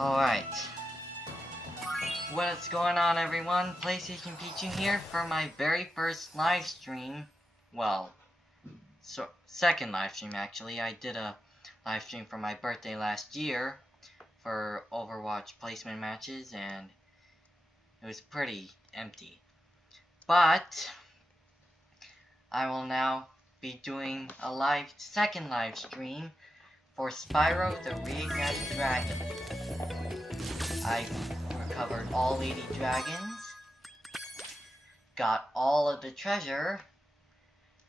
Alright. What's going on, everyone? PlayStation Pichu here for my very first live stream. Well, second live stream actually. I did a live stream for my birthday last year for Overwatch placement matches, and it was pretty empty. But I will now be doing a second live stream for Spyro the Reignited Dragon. I recovered all 80 dragons, got all of the treasure,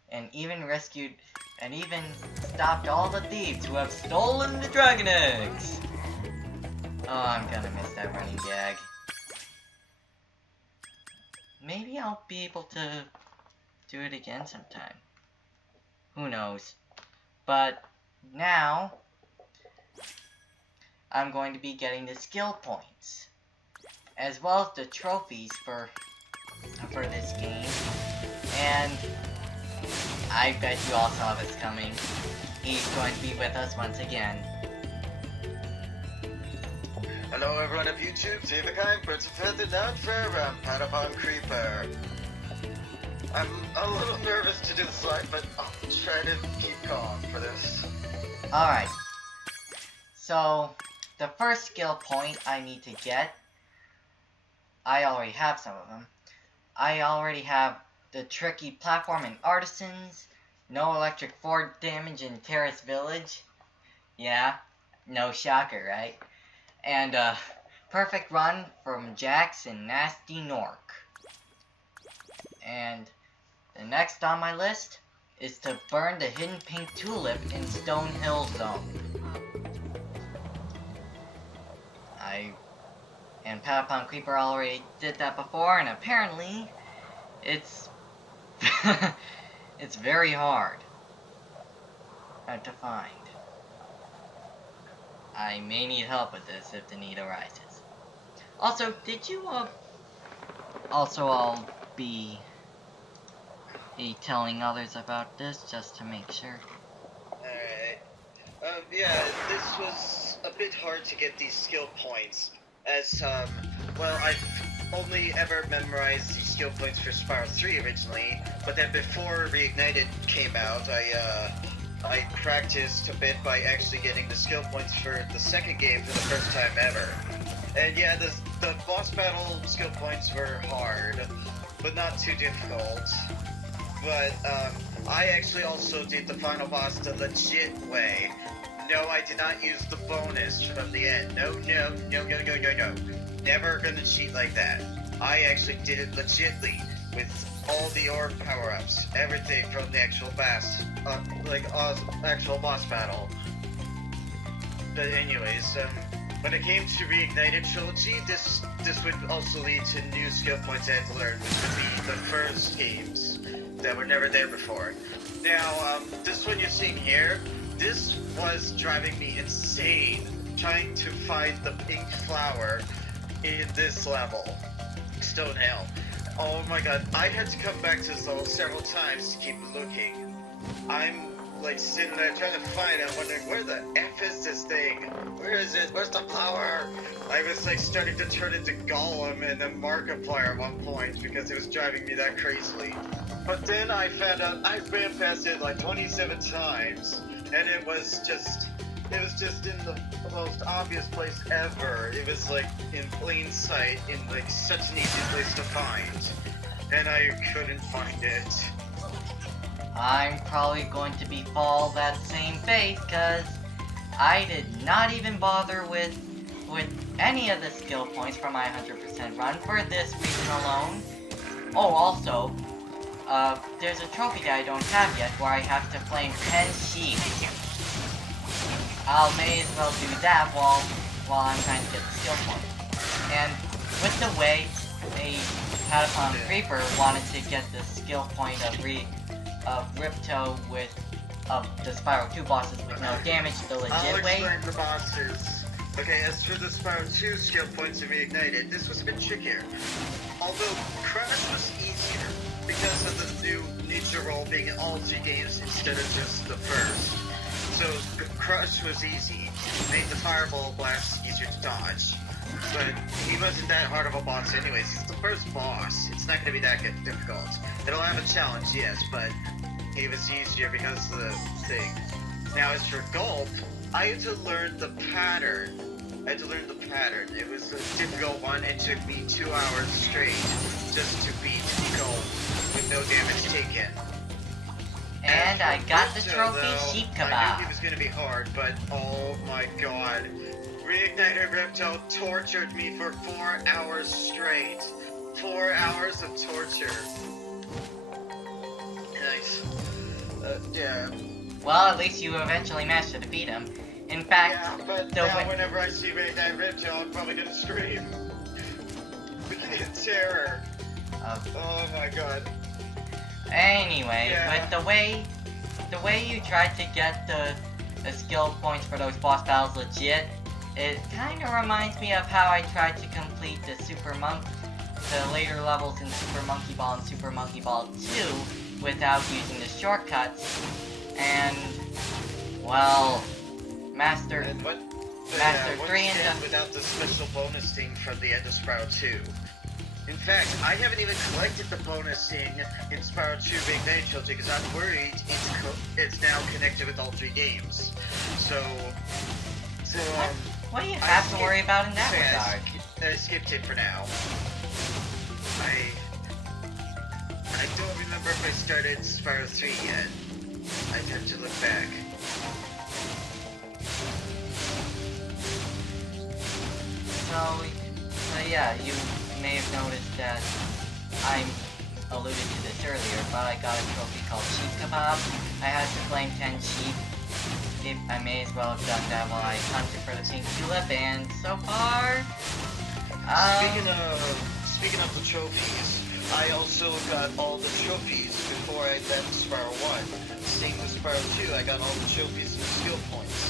and even stopped all the thieves who have stolen the dragon eggs. Oh, I'm gonna miss that running gag. Maybe I'll be able to do it again sometime. Who knows? But now I'm going to be getting the skill points, as well as the trophies for this game. And I bet you all saw this coming. He's going to be with us once again. Hello everyone of YouTube, Tivakine, Prince of Feather, Not Fair, Patapon Creeper. I'm a little nervous to do this live, but I'll try to keep calm for this. Alright. So, the first skill point I need to get, I already have some of them. I already have the tricky platform in Artisans, no electric fort damage in Terrace Village. Yeah, no shocker, right? And perfect run from Jax and Nasty Nork. And the next on my list is to burn the hidden pink tulip in Stone Hill Zone. And Patapon Creeper already did that before, and apparently it's it's very hard to find. I may need help with this if the need arises. Also, I'll be telling others about this just to make sure. Alright. Yeah, this was a bit hard to get these skill points, as, well, I've only ever memorized the skill points for Spyro 3 originally, but then before Reignited came out, I practiced a bit by actually getting the skill points for the second game for the first time ever. And yeah, the boss battle skill points were hard, but not too difficult. But, I actually also did the final boss the legit way. No, I did not use the bonus from the end. No. Never gonna cheat like that. I actually did it legitly, with all the orb power-ups, everything from the actual boss, actual boss battle. But anyways, when it came to Reignited Trilogy, this would also lead to new skill points I had to learn, which would be the first games that were never there before. Now, this one you're seeing here, this was driving me insane, trying to find the pink flower in this level, Stone Hill. Oh my god, I had to come back to this level several times to keep looking. I'm like sitting there trying to find it, wondering where the F is this thing? Where is it? Where's the flower? I was like starting to turn into Gollum and then Markiplier at one point because it was driving me that crazily. But then I found out I ran past it like 27 times, and it was just in the most obvious place ever. It was like in plain sight, in like such an easy place to find, and I couldn't find it. I'm probably going to fall that same fate, cause I did not even bother with any of the skill points for my 100% run for this reason alone. Oh, also, there's a trophy that I don't have yet where I have to flame 10 sheep. I may as well do that while I'm trying to get the skill point. And with the way a Patapon Creeper wanted to get the skill point of Ripto of the Spyro 2 bosses with no damage the legit way. I'll explain the bosses. Okay, as for the Spyro 2 skill points in Reignited, this was a bit trickier. Although Crash was easier because of the new ninja roll being in all 3 games instead of just the first. So Crush was easy, made the fireball blast easier to dodge. But he wasn't that hard of a boss anyways. He's the first boss. It's not gonna be that difficult. It'll have a challenge, yes, but he was easier because of the thing. Now as for Gulp, I had to learn the pattern. It was a difficult one. It took me 2 hours straight just to beat Gulp with no damage taken. And I got the trophy, though, Sheep I knew Kebab. he was gonna be hard, but oh my god. Reignited Reptile tortured me for 4 hours straight. 4 hours of torture. Nice. Yeah. Well, at least you eventually managed to defeat him. In fact, Yeah, but now whenever I see Reignited Reptile, I'm probably gonna scream. In terror. Oh my god. Anyway, Yeah. with the way you tried to get the skill points for those boss battles legit, it kind of reminds me of how I tried to complete the later levels in Super Monkey Ball and Super Monkey Ball 2 without using the shortcuts. And well, Master And what? Master what 3 stand and without the special bonus thing from the end of Spyro 2. In fact, I haven't even collected the bonus thing in Spyro 2 Reignited Trilogy because I'm worried it's now connected with all 3 games. So what do you have to worry about in that I regard? skipped it for now. I don't remember if I started Spyro 3 yet. I'd have to look back. So yeah, you may have noticed that I alluded to this earlier, but I got a trophy called Sheep Kebab. I had to claim 10 sheep. I may as well have done that while I hunted for the pink tulip, and so far, Speaking of the trophies, I also got all the trophies before I left Spyro 1. Same with Spyro 2, I got all the trophies and skill points.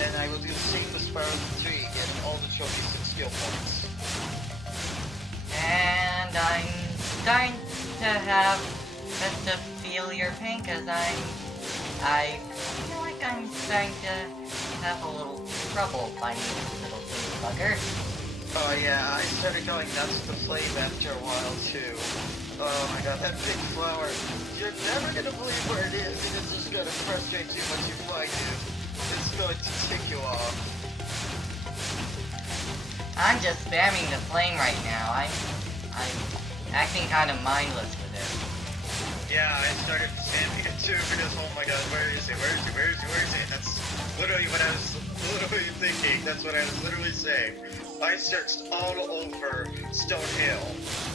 And I will do the same with Spyro 3, get all the trophies and skill points. and I'm starting to feel your pain, because I feel like I'm starting to have a little trouble finding this little pink bugger. Oh yeah, I started going nuts to flame after a while too. Oh my god, that big flower. You're never gonna believe where it is, and it's just gonna frustrate you once you fly to. It's going to tick you off. I'm just spamming the flame right now. I'm acting kind of mindless with it. Yeah, I started spamming it too because oh my god, where is it? Where is it? Where is it? Where is it? That's literally what I was literally thinking. That's what I was literally saying. I searched all over Stone Hill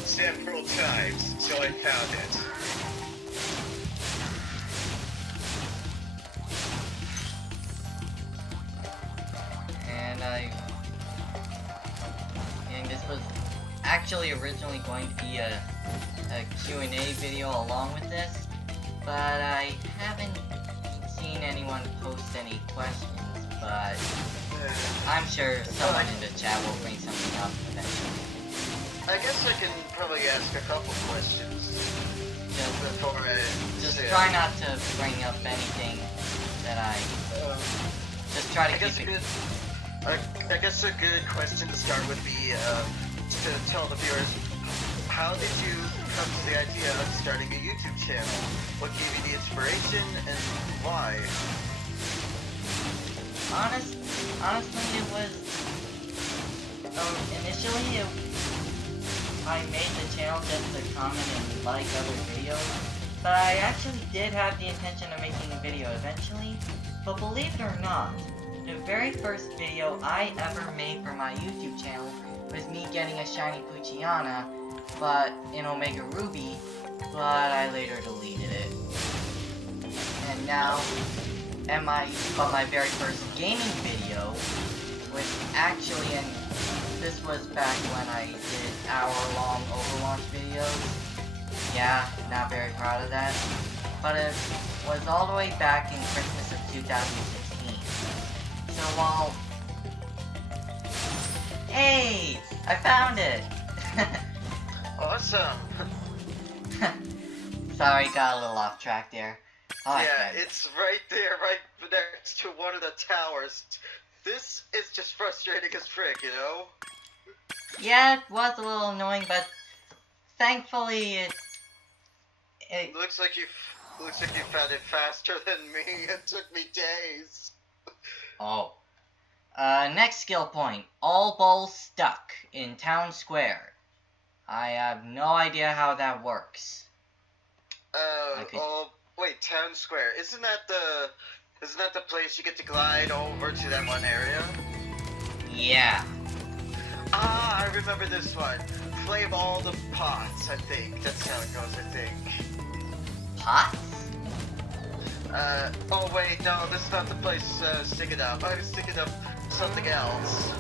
several times till I found it. And this was actually originally going to be a Q&A video along with this, but I haven't seen anyone post any questions, but I'm sure someone in the chat will bring something up eventually. I guess I can probably ask a couple questions before I Just say try it. not to bring up anything that just try to keep it. I guess a good question to start would be to tell the viewers, how did you come to the idea of starting a YouTube channel? What gave you the inspiration and why? Honestly, it was initially I made the channel just to comment and like other videos, but I actually did have the intention of making a video eventually. But believe it or not, the very first video I ever made for my YouTube channel was me getting a shiny Poochyena, but in Omega Ruby, but I later deleted it. And now, but my very first gaming video was actually, and this was back when I did hour-long Overwatch videos. Yeah, not very proud of that. But it was all the way back in Christmas of 2016. So while... Hey! I found it! Awesome! Sorry, got a little off track there. Oh, yeah, it's right there, right next to one of the towers. This is just frustrating as frick, you know? Yeah, it was a little annoying, but thankfully it Looks like you found it faster than me. It took me days. oh. Next skill point. All balls stuck in town square. I have no idea how that works. Oh, wait, Town Square. Isn't that the place you get to glide over to that one area? Yeah. Ah, I remember this one. Flame all the pots, I think. That's how it goes, I think. Pots? Oh wait, no, this is not the place, stick it up. I was sticking up something else.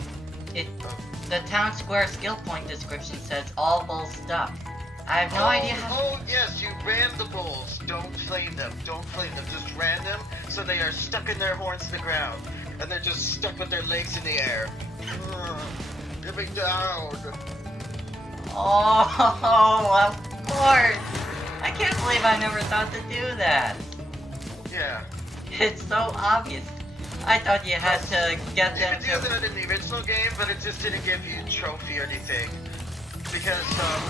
The town square skill point description says all balls stuck. I have no idea how... Oh, yes, you ram the bulls. Don't flame them. Don't flame them. Just ram them so they are stuck in their horns to the ground. And they're just stuck with their legs in the air. Get me down. Oh, of course! I can't believe I never thought to do that. Yeah. It's so obvious. I thought you had to get them You could do that in the original game, but it just didn't give you a trophy or anything. Because,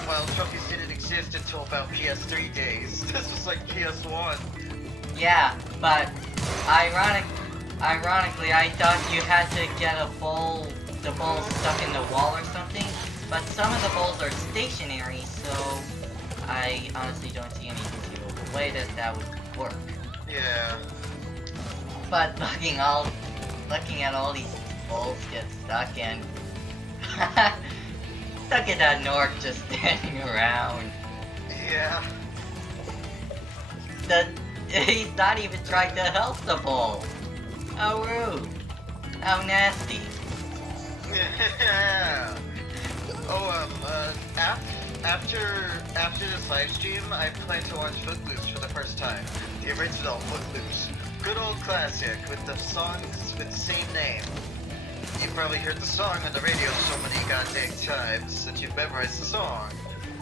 well, trophies didn't exist until about PS3 days. This was like PS1. Yeah, but ironically, I thought you had to get the bowl stuck in the wall or something. But some of the bowls are stationary, so I honestly don't see any conceivable way that would work. Yeah. But looking at all these bowls get stuck and look at that Nork just standing around. Yeah. He's not even trying to help the bowl. How rude. How nasty. Yeah. Oh, after this live stream, I plan to watch Footloose for the first time. The original Footloose. Good old classic with the songs with the same name. You've probably heard the song on the radio so many goddamn times that you've memorized the song,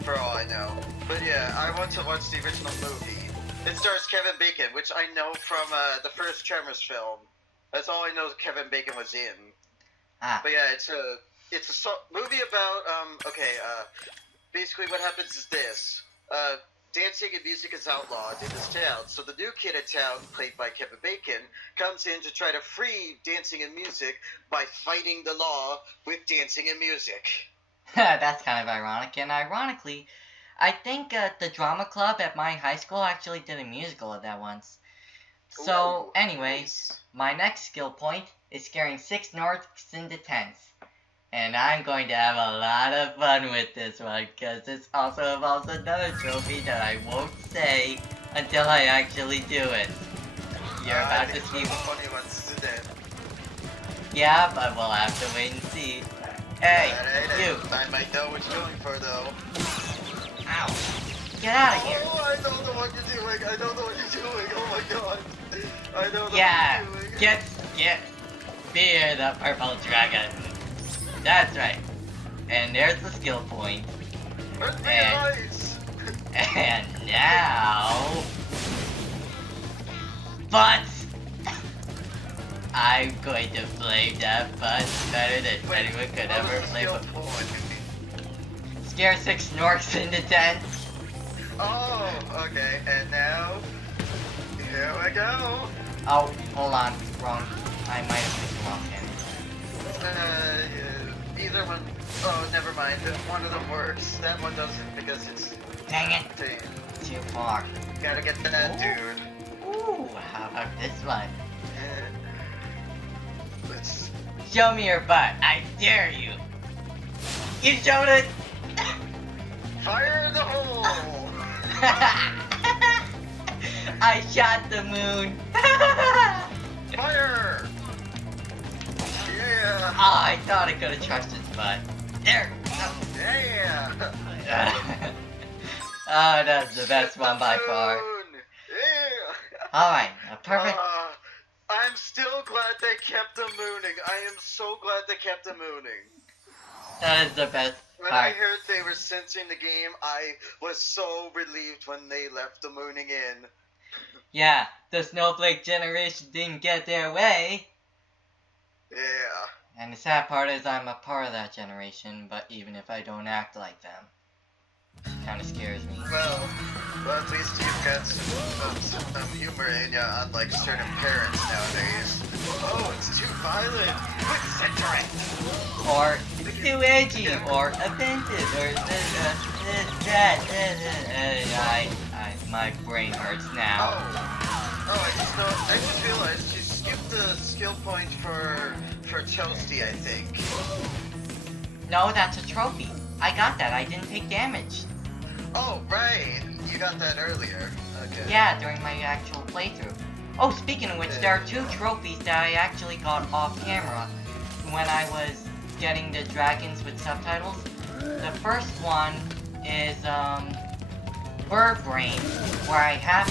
for all I know. But yeah, I want to watch the original movie. It stars Kevin Bacon, which I know from the first Tremors film. That's all I know Kevin Bacon was in. Ah. But yeah, it's a movie about basically what happens is this. Dancing and music is outlawed in this town, so the new kid in town, played by Kevin Bacon, comes in to try to free dancing and music by fighting the law with dancing and music. That's kind of ironic, and ironically, I think the drama club at my high school actually did a musical of that once. So, Ooh, anyway, nice. my next skill point is scaring 6 Norks into tents. And I'm going to have a lot of fun with this one, because this also involves another trophy that I won't say until I actually do it. You're about to see... funny ones today. Yeah, but we'll have to wait and see. Hey, you! I might know what you're going for, though. Ow! Get out of here! Oh, I don't know what you're doing. I don't know what you're doing. Oh my god. I don't know what you're doing. Get Fear the purple dragon. That's right. And there's the skill point. And now... Butts! I'm going to flame that butts better than anyone could ever flame a... Scare 6 Norks into tents. Oh, okay. And now... Here we go. Oh, hold on. Wrong. I might have picked the wrong candy. Either one. Oh, never mind. One of them works. That one doesn't because it's. Dang it! Too far. Gotta get that dude. Ooh, how about this one? Let's. Show me your butt. I dare you. You showed it. Fire in the hole. I shot the moon. Fire. Yeah. Oh, I thought I could have trusted his butt. There. Yeah. Oh, that's the best one by far. Yeah. Alright, a perfect... I'm still glad they kept the mooning. I am so glad they kept the mooning. That is the best When part. I heard they were censoring the game, I was so relieved when they left the mooning in. Yeah, the snowflake generation didn't get their way. Yeah. And the sad part is I'm a part of that generation, but even if I don't act like them. Kinda scares me. Well, at least you've got some humor in you, unlike certain parents nowadays. Oh, it's too violent. Quick, center it. Or too edgy, or offensive, or that. My brain hurts now. I just realized you skipped the skill point for Toasty, I think. No, that's a trophy. I got that. I didn't take damage. Oh, right. You got that earlier. Okay. Yeah, during my actual playthrough. Oh, speaking of which, there are 2 trophies that I actually got off camera when I was getting the dragons with subtitles. The first one is, Bird Brain, where I had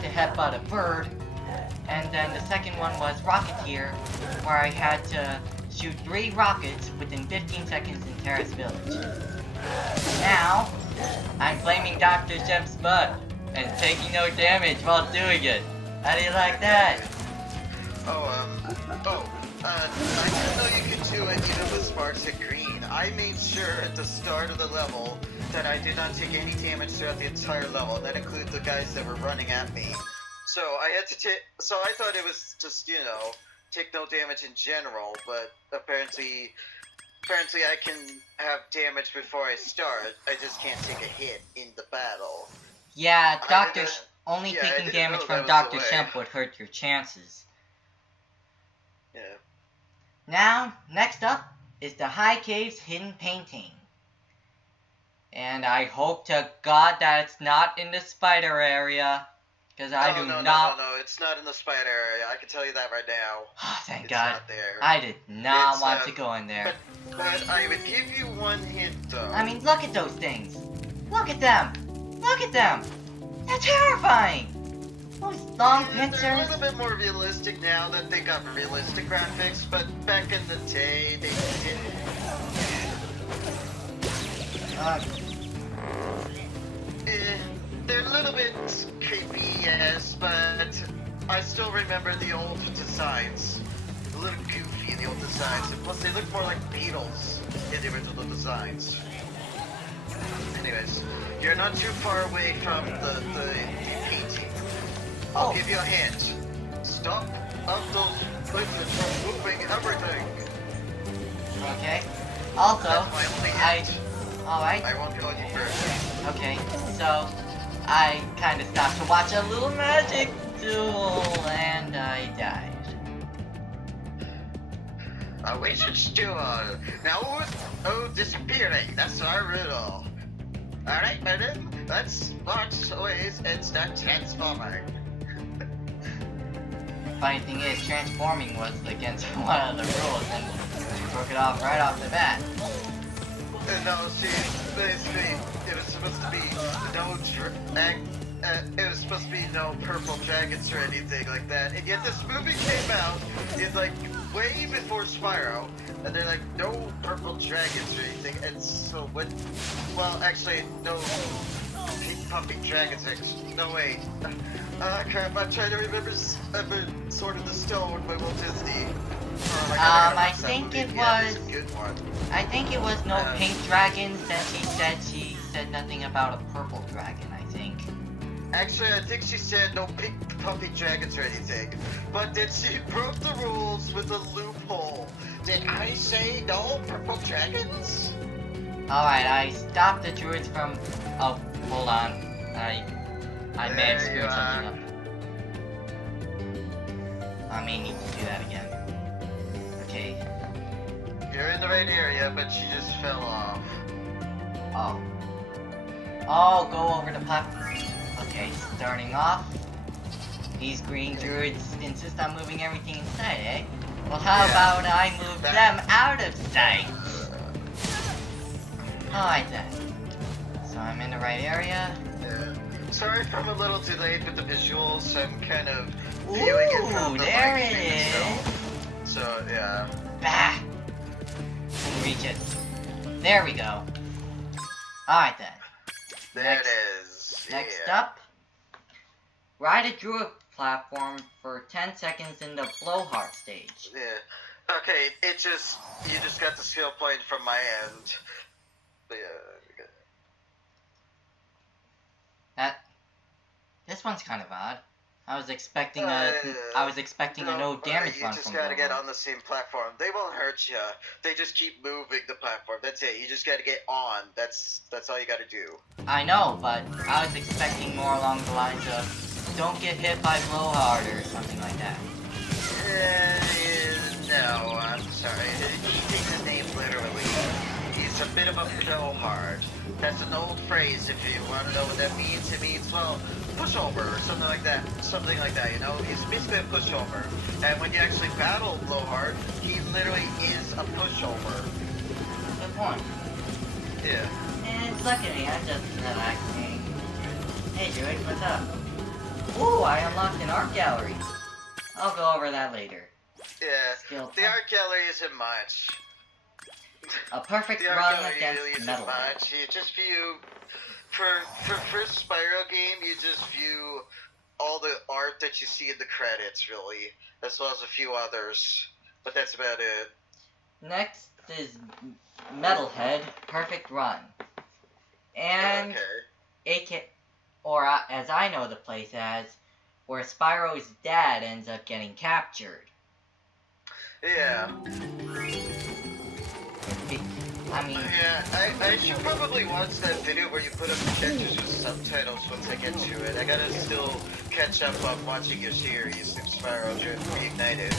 to headbutt a bird. And then the second one was Rocketeer, where I had to shoot 3 rockets within 15 seconds in Terrace Village. Now, I'm blaming Dr. Shep's butt and taking no damage while doing it. How do you like that? I didn't know you could do it even with sparks and green. I made sure at the start of the level that I did not take any damage throughout the entire level. That includes the guys that were running at me. So I had to so I thought it was just, take no damage in general, but apparently I can have damage before I start. I just can't take a hit in the battle. Yeah, only taking damage from Dr. Shemp would hurt your chances. Yeah. Now, next up is the High Cave's hidden painting. And I hope to God that it's not in the spider area. Because I do not... No, it's not in the spider area. I can tell you that right now. Oh, thank it's God. Not there. I did not want to go in there. But I would give you one hint, though. I mean, look at those things. Look at them. Look at them. They're terrifying. Those long pincers. They're a little bit more realistic now that they got realistic graphics, but back in the day, they didn't. They're a little bit creepy, yes, but I still remember the old designs. A little goofy in the old designs. And plus, they look more like beetles in the original designs. Anyways, you're not too far away from the painting. I'll give you a hint. Stop up those places from moving everything. Okay. Also, That's my only hint. Alright. I won't kill you first. Okay, so I kind of stopped to watch a little magic duel, and I died. A wizard's duel. Now, disappearing. That's our riddle. Alright, madam, let's watch ways and start transforming. Funny thing is, transforming was against one of the rules, and she broke it off right off the bat. No, see, basically, it was supposed to be no purple dragons or anything like that, and yet this movie came out in like way before Spyro, and they're like, no purple dragons or anything, and so what? Well, actually, no pink pumping dragons. Actually, no wait. Crap! I'm trying to remember Sword of the Stone by Walt Disney. I think it was. Good one. I think it was no pink dragons that she said nothing about a purple dragon, I think. Actually, I think she said no pink puppy dragons or anything. But then she broke the rules with a loophole. Did I say no purple dragons? Alright, I stopped the druids from... Oh, hold on. I may have screwed something up. I may need to do that again. Okay. You're in the right area, but she just fell off. Oh. Oh, go over the platform. Okay, starting off. These green druids insist on moving everything inside, eh? Well, how about I move them out of sight? Alright then. So I'm in the right area. Yeah. Sorry if I'm a little delayed with the visuals. I'm kind of viewing it from the there live it stream is. itself. So, yeah. Bah! Couldn't reach it. There we go. Alright then. There it is. Next Yeah. up ride a druid platform for 10 seconds in the blowhard stage. Yeah. Okay, you just got the skill point from my end. But yeah. This one's kind of odd. I was expecting a no damage run from You just gotta get blowhard. on the same platform. They won't hurt you. They just keep moving the platform. That's it. You just gotta get on. That's all you gotta do. I know, but I was expecting more along the lines of don't get hit by blowhard or something like that. No, I'm sorry. He takes his name literally. He's a bit of a blowhard. That's an old phrase. If you want to know what that means, it means, well, pushover or something like that. Something like that, you know? He's basically a pushover. And when you actually battle blowhard, he literally is a pushover. Good point. Yeah. And look at me, I'm just relaxing. Hey Druid, what's up? Ooh, I unlocked an art gallery. I'll go over that later. Yeah. The art gallery isn't much. A perfect The art run gallery against really isn't Metal. much. You just view for first Spyro game, you just view all the art that you see in the credits, really, as well as a few others. But that's about it. Next is Metalhead, perfect run. And Okay. as I know the place as, where Spyro's dad ends up getting captured. Yeah. I mean, Yeah, I should probably watch that video where you put up the pictures with subtitles once I get to it. I gotta still catch up on watching your series, Spyro Reignited.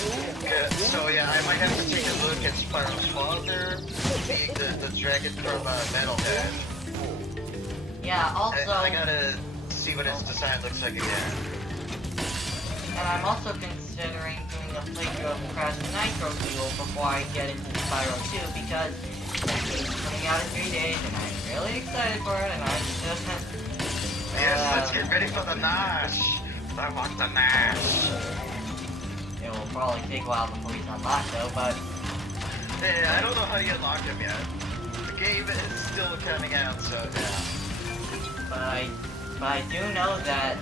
So yeah, I might have to take a look at Spyro's father, being the dragon from Metalhead. yeah, also... I gotta see what his design looks like again. And I'm also considering doing a playthrough of Crash Nitro Fuel before I get into Spyro 2 because it's coming out in 3 days and I'm really excited for it and I'm just... Yes, let's get ready for the Nash! I want the Nash! It will probably take a while before he's unlocked though, but... Yeah, I don't know how you unlock him yet. The game is still coming out, so yeah. But I do know that,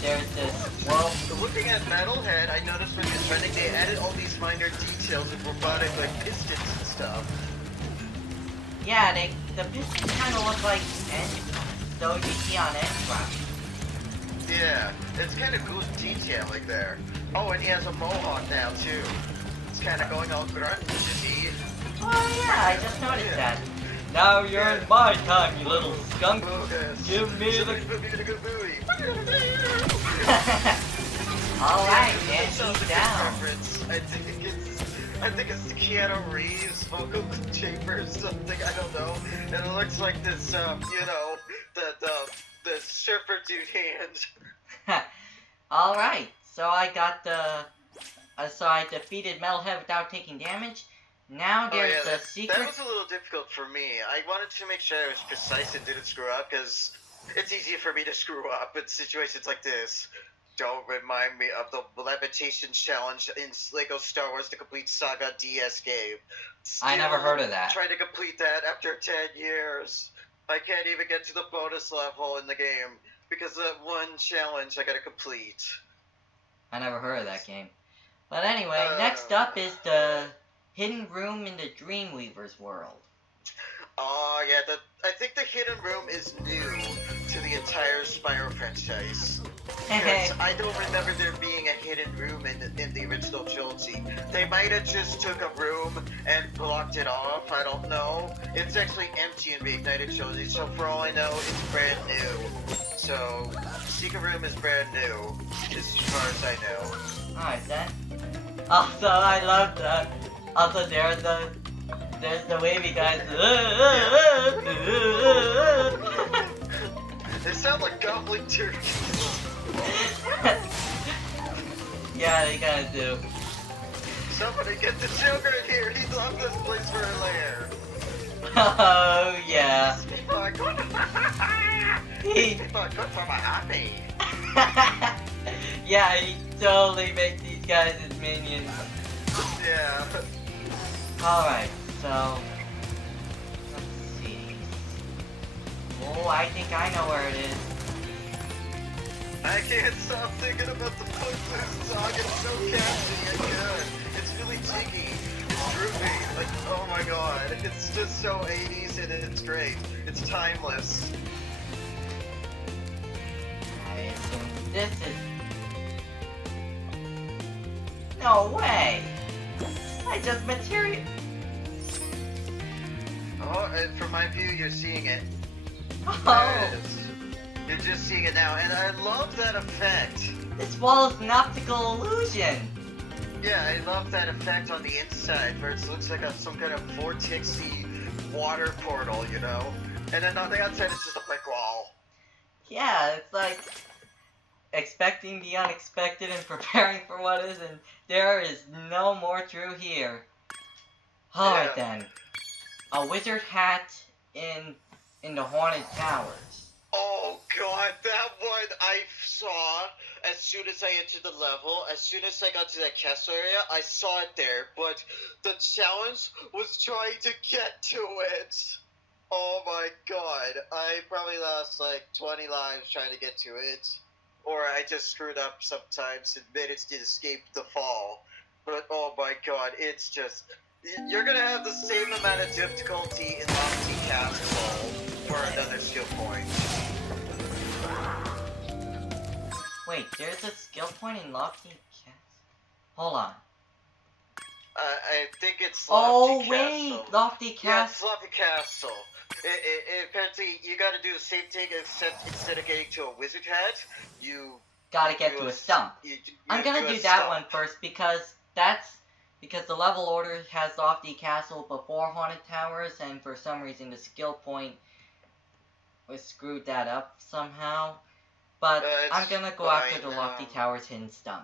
there's this... Well, looking at Metalhead, I noticed when you're trending, they added all these minor details of robotic, like, pistons and stuff. Yeah, the pistons kind of look like those you see on Xbox. Yeah, it's kind of cool detail like there. Oh, and he has a mohawk now, too. It's kind of going all grunge, you see? Oh yeah, I just noticed that. Now you're in my time, you little skunk. Give me the... Alright, man, he's down. I think it's Keanu Reeves' vocal chamber or something, I don't know. And it looks like this, you know, the surfer dude hand. Alright, so I got so I defeated Metalhead without taking damage. Now there's the secret... That was a little difficult for me. I wanted to make sure I was precise and didn't screw up, because it's easy for me to screw up in situations like this. Don't remind me of the levitation challenge in Lego Star Wars The Complete Saga DS game. I never heard of that. Trying to complete that after 10 years. I can't even get to the bonus level in the game, because of that one challenge I gotta complete. I never heard of that game. But anyway, next up is the hidden room in the Dreamweaver's world. Oh yeah, I think the hidden room is new to the entire Spyro franchise. Because I don't remember there being a hidden room in the original trilogy. They might have just took a room and blocked it off, I don't know. It's actually empty in Reignited trilogy, so for all I know, it's brand new. So, secret room is brand new, as far as I know. Alright then. Also, I love that. Also, there's the wavy guys. They sound like goblin turkeys. Yeah, they kinda do. Somebody get the Joker in here. He loves this place for a lair. Oh yeah. People are good for my happy. Yeah, he totally makes these guys his minions. Yeah. Alright, so let's see. Oh, I think I know where it is. I can't stop thinking about the Footloose song. It's so catchy and good. It's really jiggy. It's groovy. Like, oh my god. It's just so 80s and it's great. It's timeless. I assume this is... No way! I just material... Oh, and from my view, you're seeing it. There Oh! it is. You're just seeing it now, and I love that effect. This wall is an optical illusion! Yeah, I love that effect on the inside, where it looks like some kind of vortexy water portal, you know? And then on the outside, it's just a brick wall. Yeah, it's like expecting the unexpected and preparing for what is, and there is no more true here. Alright Yeah. then. A wizard hat in the haunted towers. Oh god, that one I saw as soon as I entered the level. As soon as I got to that castle area, I saw it there, but the challenge was trying to get to it. Oh my god, I probably lost like 20 lives trying to get to it. Or I just screwed up sometimes and managed to escape the fall. But oh my god, it's just... You're gonna have the same amount of difficulty in Lofty Castle for another skill point. Wait, there's a skill point in Lofty Castle? Hold on. I think it's Oh Lofty wait! Castle. Lofty Yeah, it's Castle! Lofty Castle. Apparently, you gotta do the same thing, except instead of getting to a wizard hat, you... Gotta get do to a stump. I'm gonna a do that stump. one first because because the level order has Lofty Castle before Haunted Towers, and for some reason the skill point was screwed that up somehow. But I'm gonna go after the Lofty Towers hidden stump.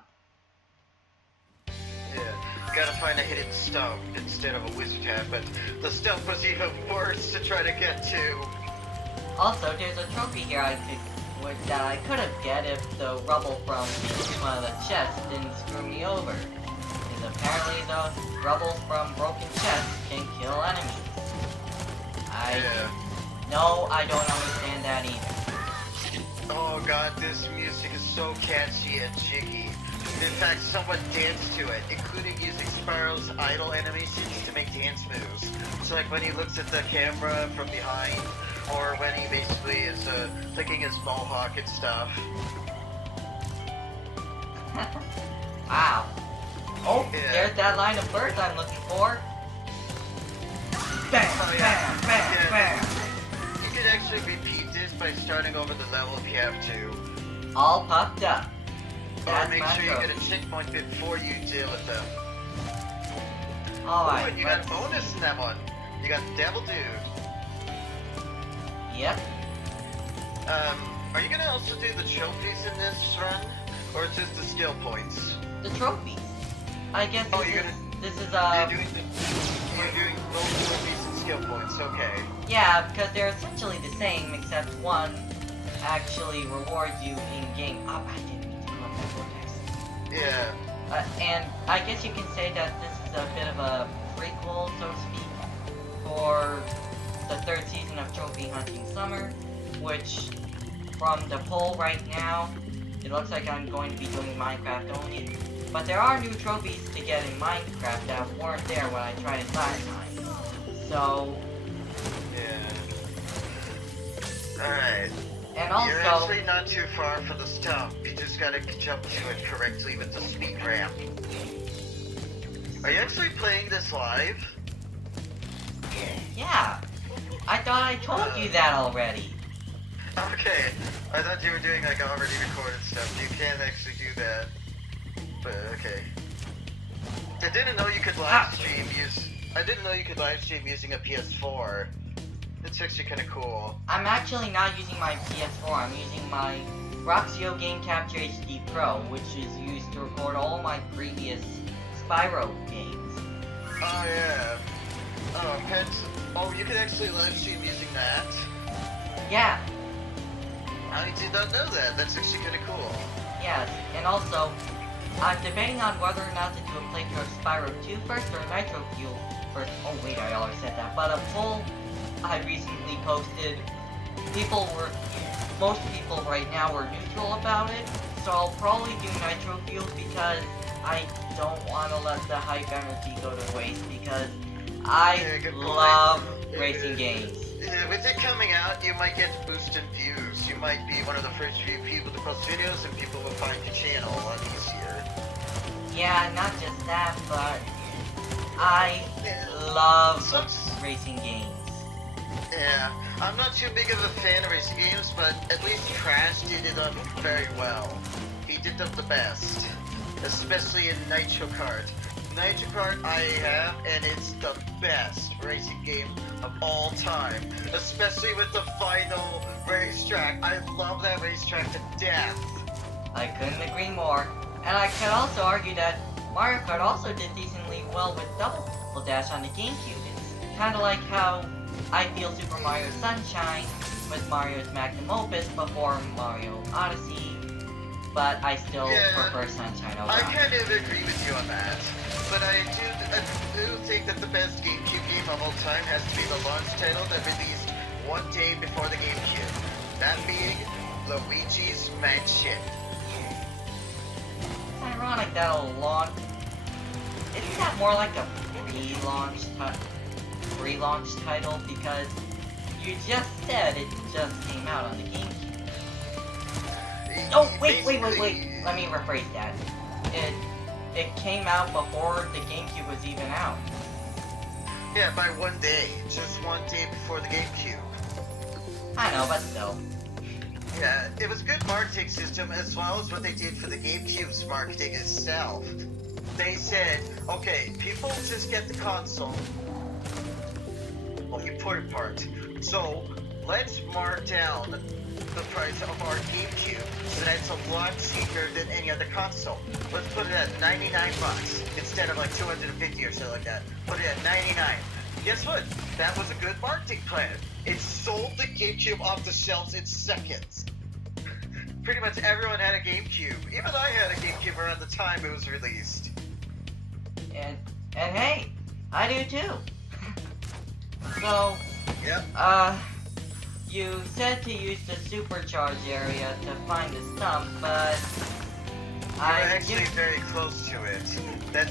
Yeah, you gotta find a hidden stump instead of a wizard hat, but the stump was even worse to try to get to. Also, there's a trophy here that I could have get if the rubble from one of the chests didn't screw me over. Because apparently the rubble from broken chests can kill enemies. No, I don't understand that either. Oh god, this music is so catchy and jiggy. In fact, someone danced to it, including using Spyro's idle animations to make dance moves. So like when he looks at the camera from behind, or when he basically is flicking his mohawk and stuff. Wow. Oh, Yeah. there's that line of birds I'm looking for. Bam, Oh, yeah. bam, bam, Yeah. bam. You can actually repeat this by starting over the level if you have to. All popped up. Or That's make my sure you trophy. get a checkpoint before you deal with them. Alright, Oh, and you got a bonus in that one. You got Devil Dude. Yep. Are you gonna also do the trophies in this run? Or just the skill points? The trophies. I guess Oh, this you're is, gonna- this is You're doing both trophies and skill points, okay. yeah, because they're essentially the same, except one actually rewards you in-game. Oh, I didn't mean to come up that vortex. Yeah. And I guess you can say that this is a bit of a prequel, so to speak, for the third season of Trophy Hunting Summer, which, from the poll right now, it looks like I'm going to be doing Minecraft only. But there are new trophies to get in Minecraft that weren't there when I tried it last time. So, Yeah. Alright. and You're also, actually not too far for the stump. You just gotta jump to it correctly with the speed ramp. Are you actually playing this live? yeah, I thought I told you that already. Okay. I thought you were doing like already recorded stuff. You can't actually do that. But okay. I didn't know you could live stream using a PS4. That's actually kind of cool. I'm actually not using my PS4, I'm using my Roxio Game Capture HD Pro, which is used to record all my previous Spyro games. Oh yeah. Oh, pets. Oh, you can actually live stream using that. Yeah, I did not know that. That's actually kind of cool. yes, and also, I'm debating on whether or not to do a playthrough of Spyro 2 first or Nitro Fuel first. Oh wait, I already said that. But a poll I recently posted most people right now are neutral about it, so I'll probably do Nitro Fuels because I don't want to let the hype energy go to waste because I Yeah, good point. love racing games. With it coming out, you might get boost in views. You might be one of the first few people to post videos, and people will find your channel a lot easier. Yeah, not just that, but I love racing games. Yeah, I'm not too big of a fan of racing games, but at least Crash did it very well. He did them the best, especially in Nitro Kart. Nitro Kart I have, and it's the best racing game of all time, especially with the final racetrack. I love that racetrack to death. I couldn't agree more. And I could also argue that Mario Kart also did decently well with Double Dash on the GameCube. It's kind of like how I feel Super Mario Sunshine with Mario's Magnum Opus before Mario Odyssey, but I still prefer Sunshine over I Odyssey. kind of agree with you on that, but I do think that the best GameCube game of all time has to be the launch title that released one day before the GameCube. That being Luigi's Mansion. It's ironic that a launch... Isn't that more like a pre-launch title? Because you just said it just came out on the GameCube. Oh, wait. Let me rephrase that. It came out before the GameCube was even out. Yeah, by one day. Just one day before the GameCube. I know, but still. Yeah, it was a good marketing system as well as what they did for the GameCube's marketing itself. They said, okay, people just get the console, well, the important part. So, let's mark down the price of our GameCube so that it's a lot cheaper than any other console. Let's put it at 99 bucks instead of like 250 or so like that. Put it at 99. Guess what? That was a good marketing plan. It sold the GameCube off the shelves in seconds. Pretty much everyone had a GameCube. Even I had a GameCube around the time it was released. And hey, I do too. So, Yep. you said to use the supercharge area to find the stump, but You're actually very close to it. That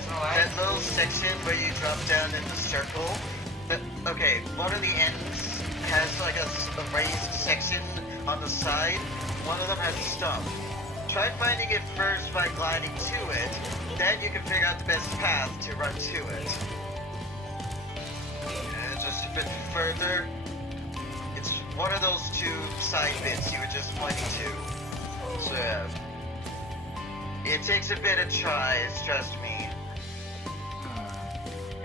little section where you drop down in the circle. Okay, one of the ends has like a raised section on the side. One of them has a stump. Try finding it first by gliding to it. Then you can figure out the best path to run to it. And just a bit further. It's one of those two side bits you were just pointing to. So yeah. It takes a bit of tries, trust me.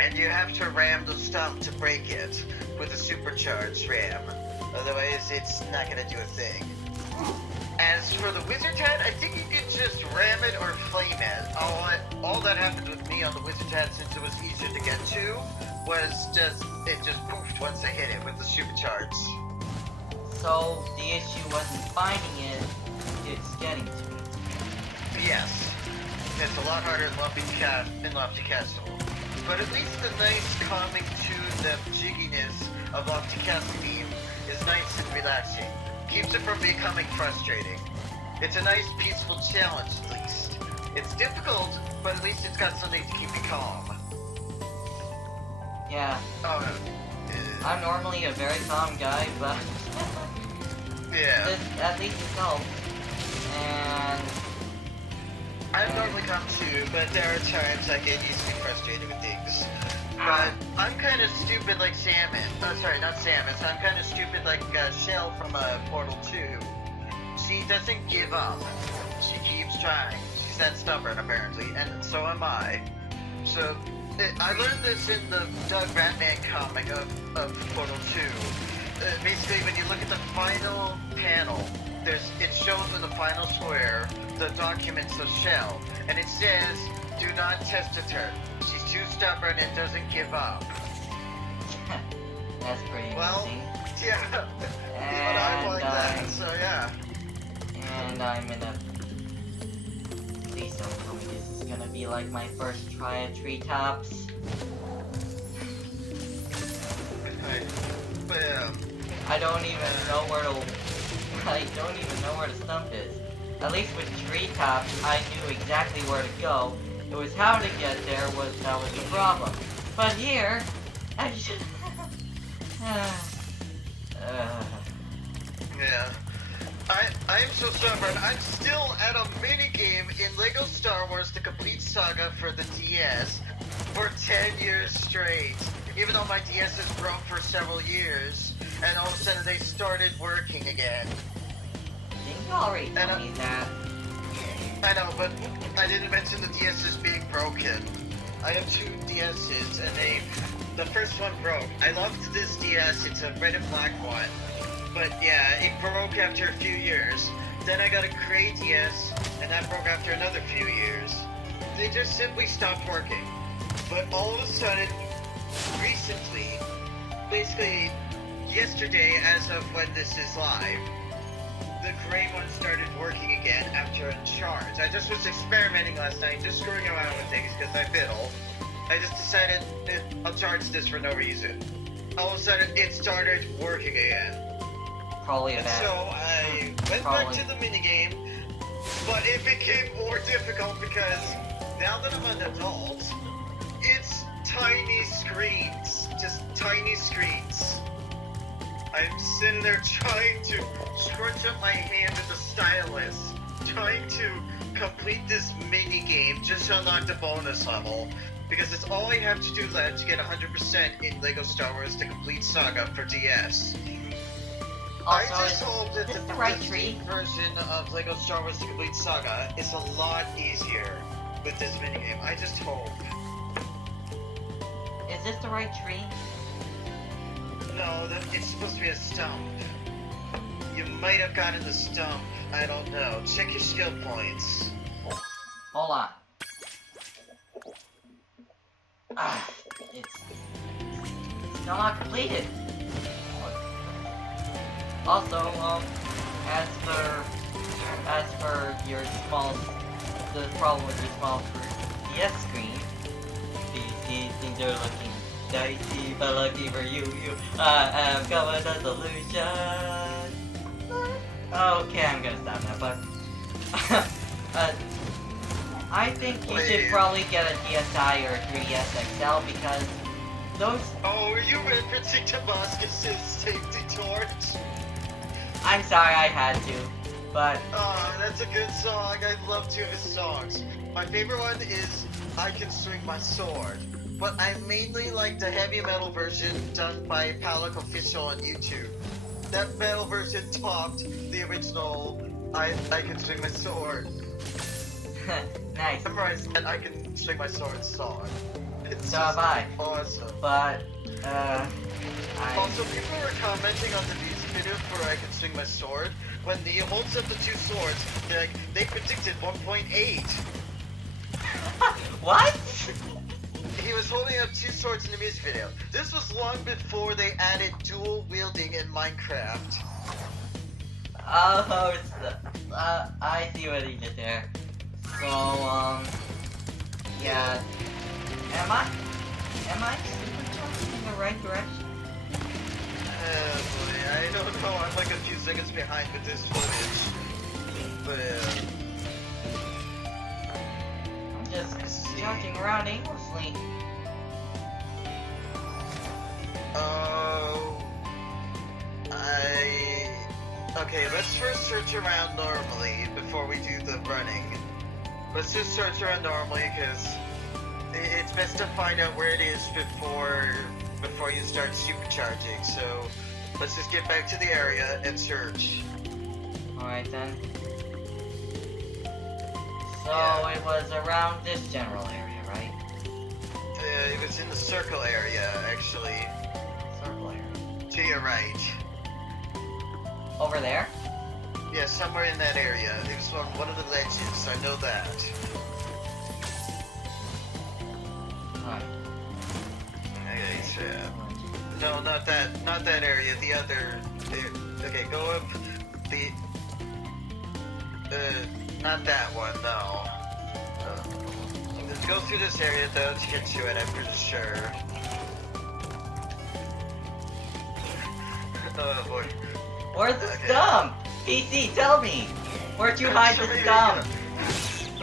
And you have to ram the stump to break it with a supercharged ram. Otherwise, it's not gonna do a thing. As for the wizard head, I think you could just ram it or flame it. All that happened with me on the wizard head, since it was easier to get to, was it just poofed once I hit it with the supercharge. So the issue wasn't finding it, it's getting to it. Yes, it's a lot harder in Lofty Castle. But at least the nice calming tune, the jigginess of Lofty Castle theme is nice and relaxing. Keeps it from becoming frustrating. It's a nice peaceful challenge at least. It's difficult, but at least it's got something to keep me calm. Yeah. Oh, I'm normally a very calm guy, but yeah. at least it helps. And I'm normally calm too, but there are times I get easily frustrated with things. But I'm kind of stupid like Salmon. Oh, sorry, not Salmon. So I'm kind of stupid like Shell from Portal 2. She doesn't give up. She keeps trying. She's that stubborn, apparently, and so am I. So, I learned this in the Doug Ratman comic of Portal 2. Basically, when you look at the final panel, it shows in the final square the documents of Shell, and it says, "Do not test her. She's too stubborn and doesn't give up." that's pretty Well, interesting. yeah. Even I like that, And so yeah. And I'm in a... Please don't tell me this is gonna be like my first try at Treetops. But yeah. I don't even know where to. I don't even know where the stump is. At least with treetops, I knew exactly where to go. It was how to get there that was the problem. But here, I just. Yeah. I'm so stubborn. I'm still at a minigame in Lego Star Wars The Complete Saga for the DS for 10 years straight. Even though my DS has broke for several years, and all of a sudden they started working again. Didn't you already tell me that? I know, but I didn't mention the DS is being broken. I have two DS's, and the first one broke. I loved this DS, it's a red and black one. But yeah, it broke after a few years. Then I got a gray DS, and that broke after another few years. They just simply stopped working. But all of a sudden, recently, basically yesterday as of when this is live, the gray one started working again after a charge. I just was experimenting last night, just screwing around with things because I fiddle. I just decided I'll charge this for no reason. All of a sudden, it started working again. Probably a And bad. so I went back to the minigame, but it became more difficult because now that I'm an adult, it's tiny screens, just tiny screens. I'm sitting there trying to scrunch up my hand with the stylus, trying to complete this minigame just to unlock the bonus level, because it's all I have to do left to get 100% in Lego Star Wars The Complete Saga for DS. I Also, just hope that is the this the right Steam tree? version of Lego Star Wars The Complete Saga is a lot easier with this minigame. I just hope. Is this the right tree? No, it's supposed to be a stump. You might have gotten the stump. I don't know. Check your skill points. Hold on. Ah, it's still not completed. Also, as for your the problem with your small DS screen, these things are looking dicey, but lucky for you, I am coming a solution. Okay, I'm gonna stop now, but I think you should probably get a DSi or a 3DS XL because those. Oh, are you referencing Damascus's safety torch? I'm sorry I had to, but Oh, that's a good song. I love two of his songs. My favorite one is I Can Swing My Sword, but I mainly like the heavy metal version done by Palic Official on YouTube. That metal version topped the original I Can Swing My Sword. nice. Memorize that I Can Swing My Sword song. It's So have I. awesome. But Also, people were commenting on the music video for I Can Swing My Sword. When he holds up the two swords, they predicted 1.8. What? He was holding up two swords in the music video. This was long before they added dual wielding in Minecraft. Oh, I see what he did there. So, yeah. Am I in the right direction? Boy, I don't know. I'm like a few seconds behind with this footage. But, I'm just jumping around aimlessly. Oh, okay, let's first search around normally before we do the running. Let's just search around normally because it's best to find out where it is before you start supercharging. So let's just get back to the area and search. Alright then. So Yeah. it was around this general area, right? It was in the circle area, actually. Circle area. To your right. Over there? Yeah, somewhere in that area. It was on one of the ledges. I know that. Alright. Okay, so no, not that area. The other. Okay, go up. Not that one. No. Let's go through this area though to get to it. I'm pretty sure. Oh boy. Where's the Okay. stump? PC, tell me! Where'd you hide the Sorry, stump?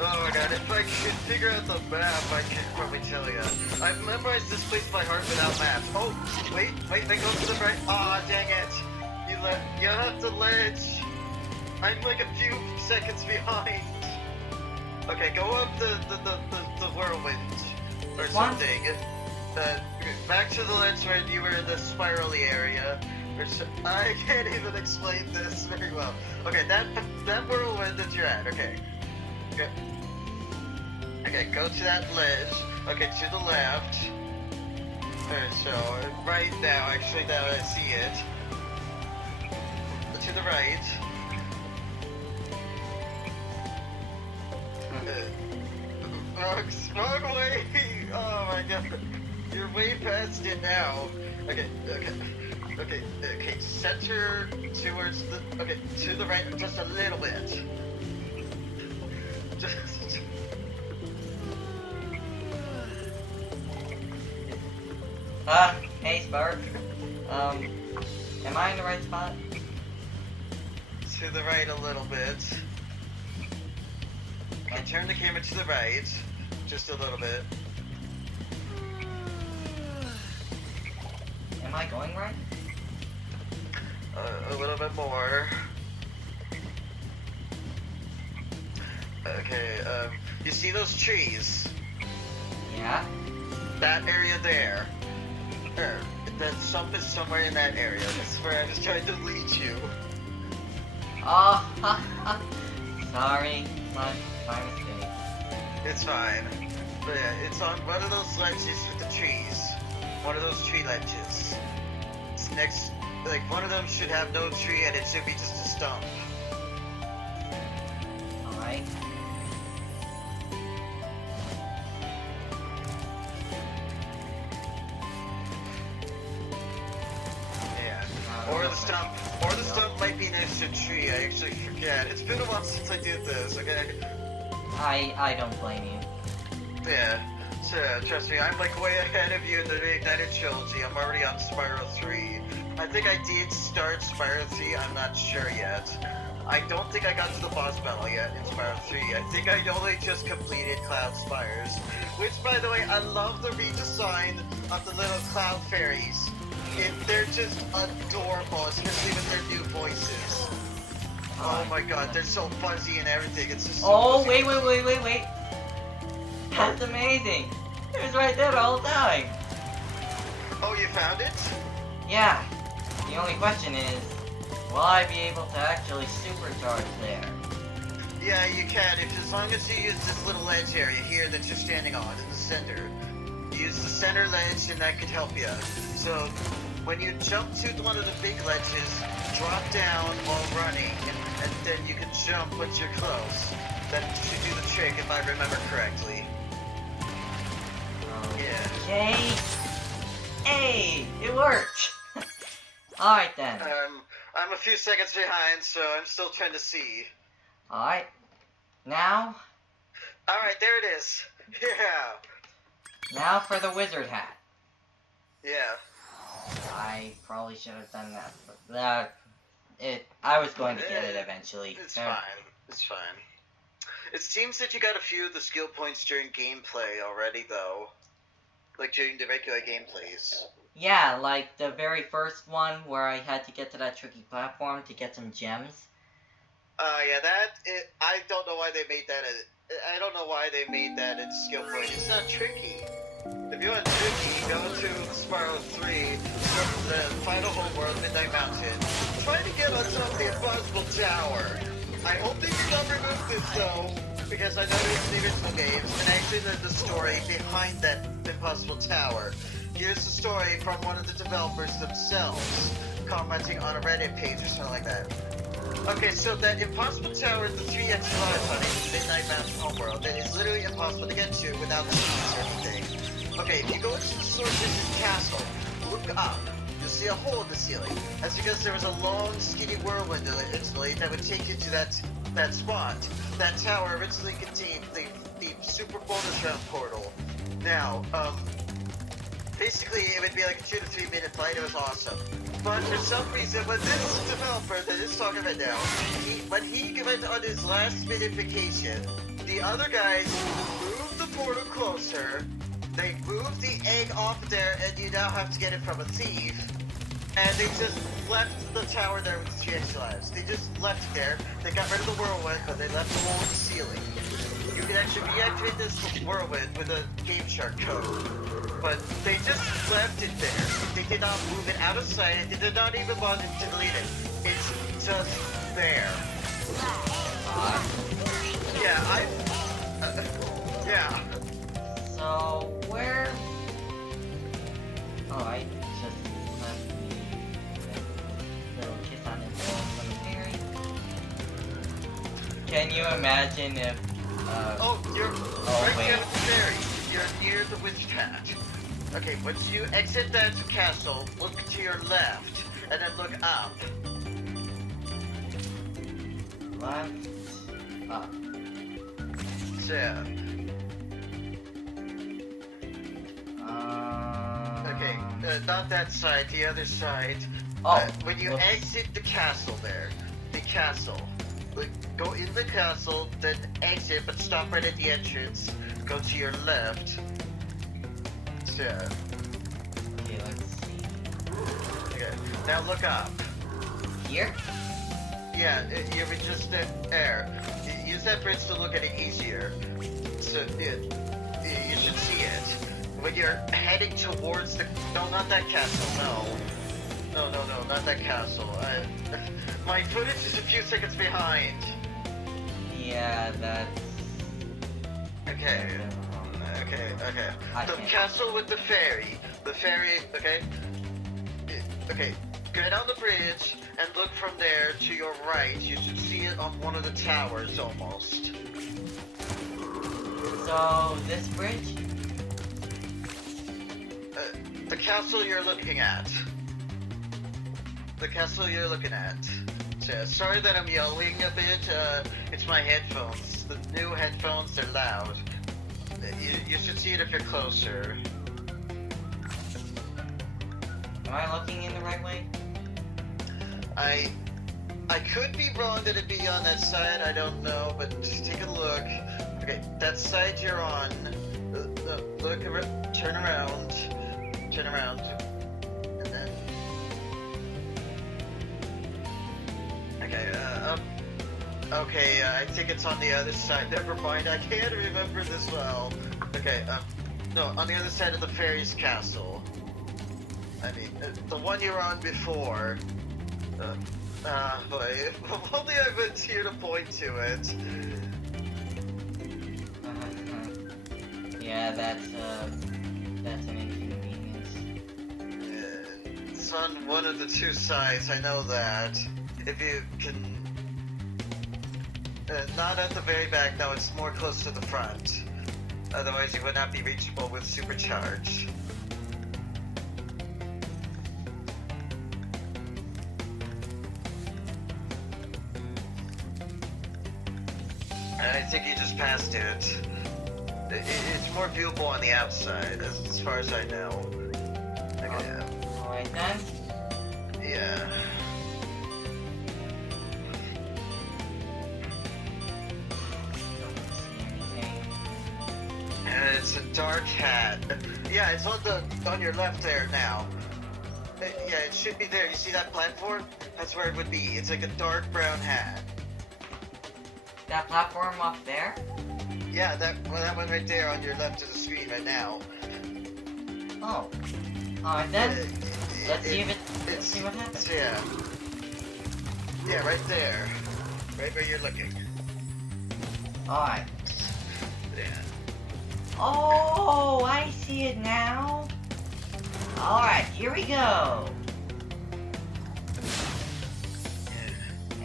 Oh my god, if I could figure out the map, I could probably tell you. I've memorized this place by heart without maps. Oh, wait, then go to the right. Aw, dang it. You left the ledge. I'm like a few seconds behind. Okay, go up the whirlwind or This one? something. Back to the ledge where you were in the spirally area. I can't even explain this very well. Okay, that whirlwind that you're at. Okay. Okay, go to that ledge. Okay, to the left. So right now, actually, now I see it. To the right. Wrong way! Oh my god. You're way past it now. Okay. Center towards the. Okay, to the right just a little bit. Just. Hey Spark. Am I in the right spot? To the right a little bit. And turn the camera to the right. Just a little bit. Am I going right? A little bit more. Okay, you see those trees? Yeah. That area there. The stump is somewhere in that area. That's where I was trying to lead you. Oh, sorry. My mistake. It's fine. But yeah, it's on one of those ledges with the trees. One of those tree ledges. It's next, like one of them should have no tree and it should be just a stump. Alright. Yeah. Or the stump might be next to a tree. I actually forget. It's been a while since I did this. Okay. I don't blame you. Yeah. So trust me, I'm like way ahead of you in the Reignited trilogy. I'm already on Spyro 3. I think I did start Spyro 3. I'm not sure yet. I don't think I got to the boss battle yet in Spyro 3. I think I only just completed Cloud Spires. Which, by the way, I love the redesign of the little cloud fairies. They're just adorable, especially with their new voices. Oh my god, they're so fuzzy and everything. It's just so Oh, fuzzy. wait. That's amazing. It was right there the whole time. Oh, you found it? Yeah. The only question is, will I be able to actually supercharge there? Yeah, you can, as long as you use this little ledge area here that you're standing on in the center. Use the center ledge and that could help you. So, when you jump to one of the big ledges, drop down while running, and then you can jump once you're close. That should do the trick if I remember correctly. Yeah. Okay. Hey, it worked. Alright then. I'm a few seconds behind, so I'm still trying to see. Alright. Now, Alright, there it is. Yeah. now for the wizard hat. Yeah. I probably should have done that, but I was going to get it eventually. It's fine. It's fine. It seems that you got a few of the skill points during gameplay already, though. Like during the regular gameplays. Yeah, like the very first one where I had to get to that tricky platform to get some gems. Yeah, I don't know why they made that I don't know why they made that a skill point. It's not tricky. If you want tricky, go to Spyro 3, go to the final homeworld, Midnight Mountain. Try to get on top of the Impossible Tower. I hope they did not remove this, though, because I know it's the original games, and actually the story behind that Impossible Tower. Here's the story from one of the developers themselves, commenting on a Reddit page or something like that. Okay, so that Impossible Tower is the 3x live hunting, Midnight Mountain homeworld, that is literally impossible to get to without cheats or anything. Okay, if you go into the Swordfish's castle, look up, you'll see a hole in the ceiling. That's because there was a long, skinny whirlwind originally that would take you to that spot. That tower originally contained the super bonus round portal. Now, basically it would be like a 2 to 3 minute fight. It was awesome. But for some reason, when this developer that is talking right now, when he went on his last minute vacation, the other guys moved the portal closer, they moved the egg off there, and you now have to get it from a thief. And they just left the tower there with the 3 extra lives. They just left it there. They got rid of the whirlwind, but they left the hole in the ceiling. You can actually reactivate this whirlwind with a Game Shark code. But they just left it there. They did not move it out of sight. They did not even bother to delete it. It's just there. Yeah, yeah. So, where... Oh, I just left the little kiss on his wall from the fairy. Can you imagine if... Oh, you're right wait. near the fairy. You're near the witch hat. Okay, once you exit that castle, look to your left, and then look up. Left. Up. So, yeah. Okay, not that side, the other side. When you exit the castle there, go in the castle, then exit, but stop right at the entrance. Go to your left. So, Okay, let's see. okay, now look up. Here? Yeah, you were just there. Use that bridge to look at it easier. So, you should see it. When you're heading towards the... No, not that castle, no. No, not that castle. My footage is a few seconds behind. Yeah, that's... Okay. The castle with the fairy. The fairy, okay? Okay, get on the bridge and look from there to your right. You should see it on one of the towers almost. So, this bridge? The castle you're looking at. The castle you're looking at. So, sorry that I'm yelling a bit. It's my headphones. The new headphones, they're loud. You should see it if you're closer. Am I looking in the right way? I could be wrong that it'd be on that side. I don't know, but just take a look. Okay, that side you're on. Look, turn around, and then. Okay, okay, I think it's on the other side. Never mind, I can't remember this well. Okay, no, on the other side of the fairy's castle. I mean, the one you were on before. Boy, if only I was here to point to it. Yeah, that's an inconvenience. It's on one of the two sides, I know that. If you can... not at the very back, no, it's more close to the front. Otherwise you would not be reachable with supercharge. I think you just passed it. It's more viewable on the outside, as far as I know. Okay. Alright then. Yeah. Don't see anything. And it's a dark hat. Yeah, it's on your left there now. Yeah, it should be there. You see that platform? That's where it would be. It's like a dark brown hat. That platform up there? Yeah, that one right there on your left of the screen right now. Oh. Alright then. Let's see what happens. Yeah. Yeah, right there. Right where you're looking. Alright. Yeah. Oh, I see it now. Alright, here we go.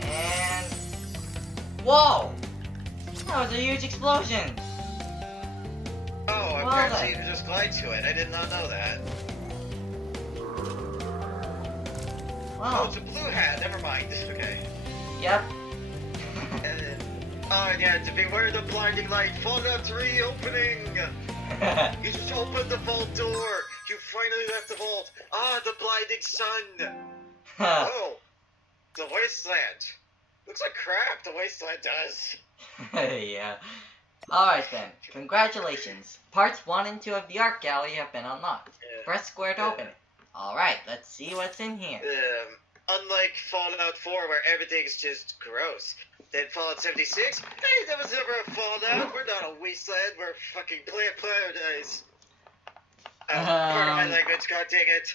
And... Whoa! That was a huge explosion! Oh, Well, apparently you can just glide to it. I did not know that. Wow. Oh, it's a blue hat. Never mind. Okay. Yep. And then, oh, and yeah, to beware the blinding light. Fallout 3 opening! You just opened the vault door! You finally left the vault! Ah, the blinding sun! Oh, the wasteland. Looks like crap, the wasteland does. Yeah. Alright then, congratulations. Parts 1 and 2 of the art gallery have been unlocked. Yeah. Press square to open it. Alright, let's see what's in here. Unlike Fallout 4 where everything's just gross. Then Fallout 76, hey, that was never a Fallout. We're not a wasteland, we're fucking plant paradise. Pardon my language, god dang it.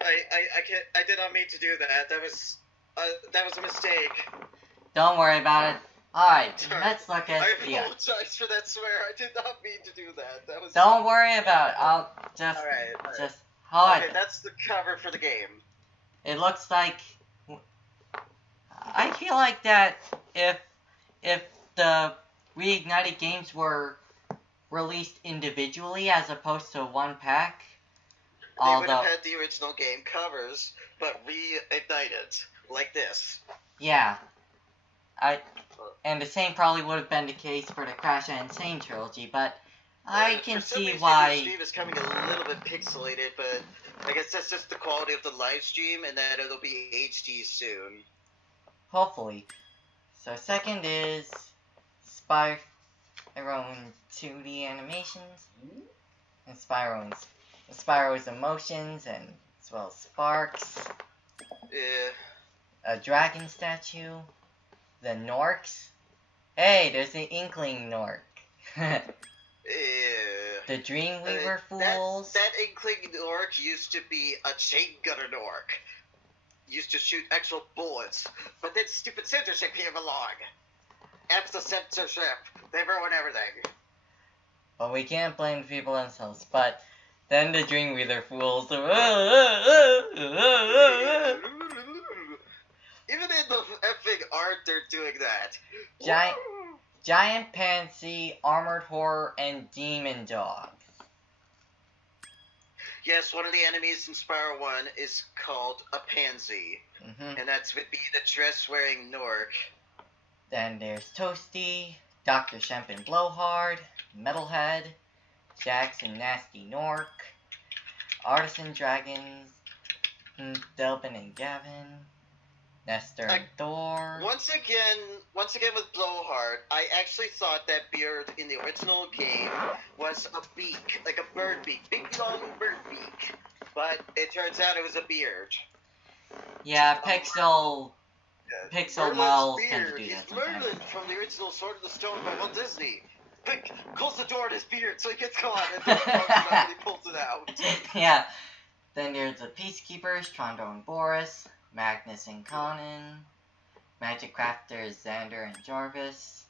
I did not mean to do that. That was a mistake. Don't worry about it. Alright, Sorry. let's look at I the art. apologize for that swear. I did not mean to do that. That was. Don't worry about it. I'll just... Alright. Just... Hold Okay, that's the cover for the game. It looks like... I feel like that if the Reignited games were released individually as opposed to one pack, They would have had the original game covers, but reignited like this. Yeah. And the same probably would have been the case for the Crash and Insane trilogy, but I can see why... The stream is coming a little bit pixelated, but I guess that's just the quality of the live stream, and that it'll be HD soon. Hopefully. So second is Spyro in 2D animations, and Spyro's emotions, and as well as sparks. Yeah. A dragon statue, the Norks. Hey, there's the Inkling Nork. Yeah. The Dreamweaver Fools. That Inkling Nork used to be a chain gunner Nork. Used to shoot actual bullets, but then stupid censorship came along. F the censorship. They ruin everything. Well, we can't blame the people themselves, but then the Dreamweaver Fools. Even in the effing art, they're doing that. Giant Pansy, Armored Horror, and Demon Dog. Yes, one of the enemies in Spyro 1 is called a pansy. And that's would be the dress-wearing Nork. Then there's Toasty, Dr. Shempin Blowhard, Metalhead, Jackson Nasty Nork, Artisan Dragons, Delvin and Gavin, Nestor and Thor. Once again with Blowhard, I actually thought that beard in the original game was a beak, like a bird beak, big long bird beak. But it turns out it was a beard. Yeah, Pixel models tend to do He's that sometimes. Merlin from the original Sword of the Stone by Walt Disney. Quick, close the door to his beard so he gets caught and then he pulls it out. Yeah. Then there's the Peacekeepers, Trondo and Boris, Magnus and Conan, Magic Crafters, Xander and Jarvis,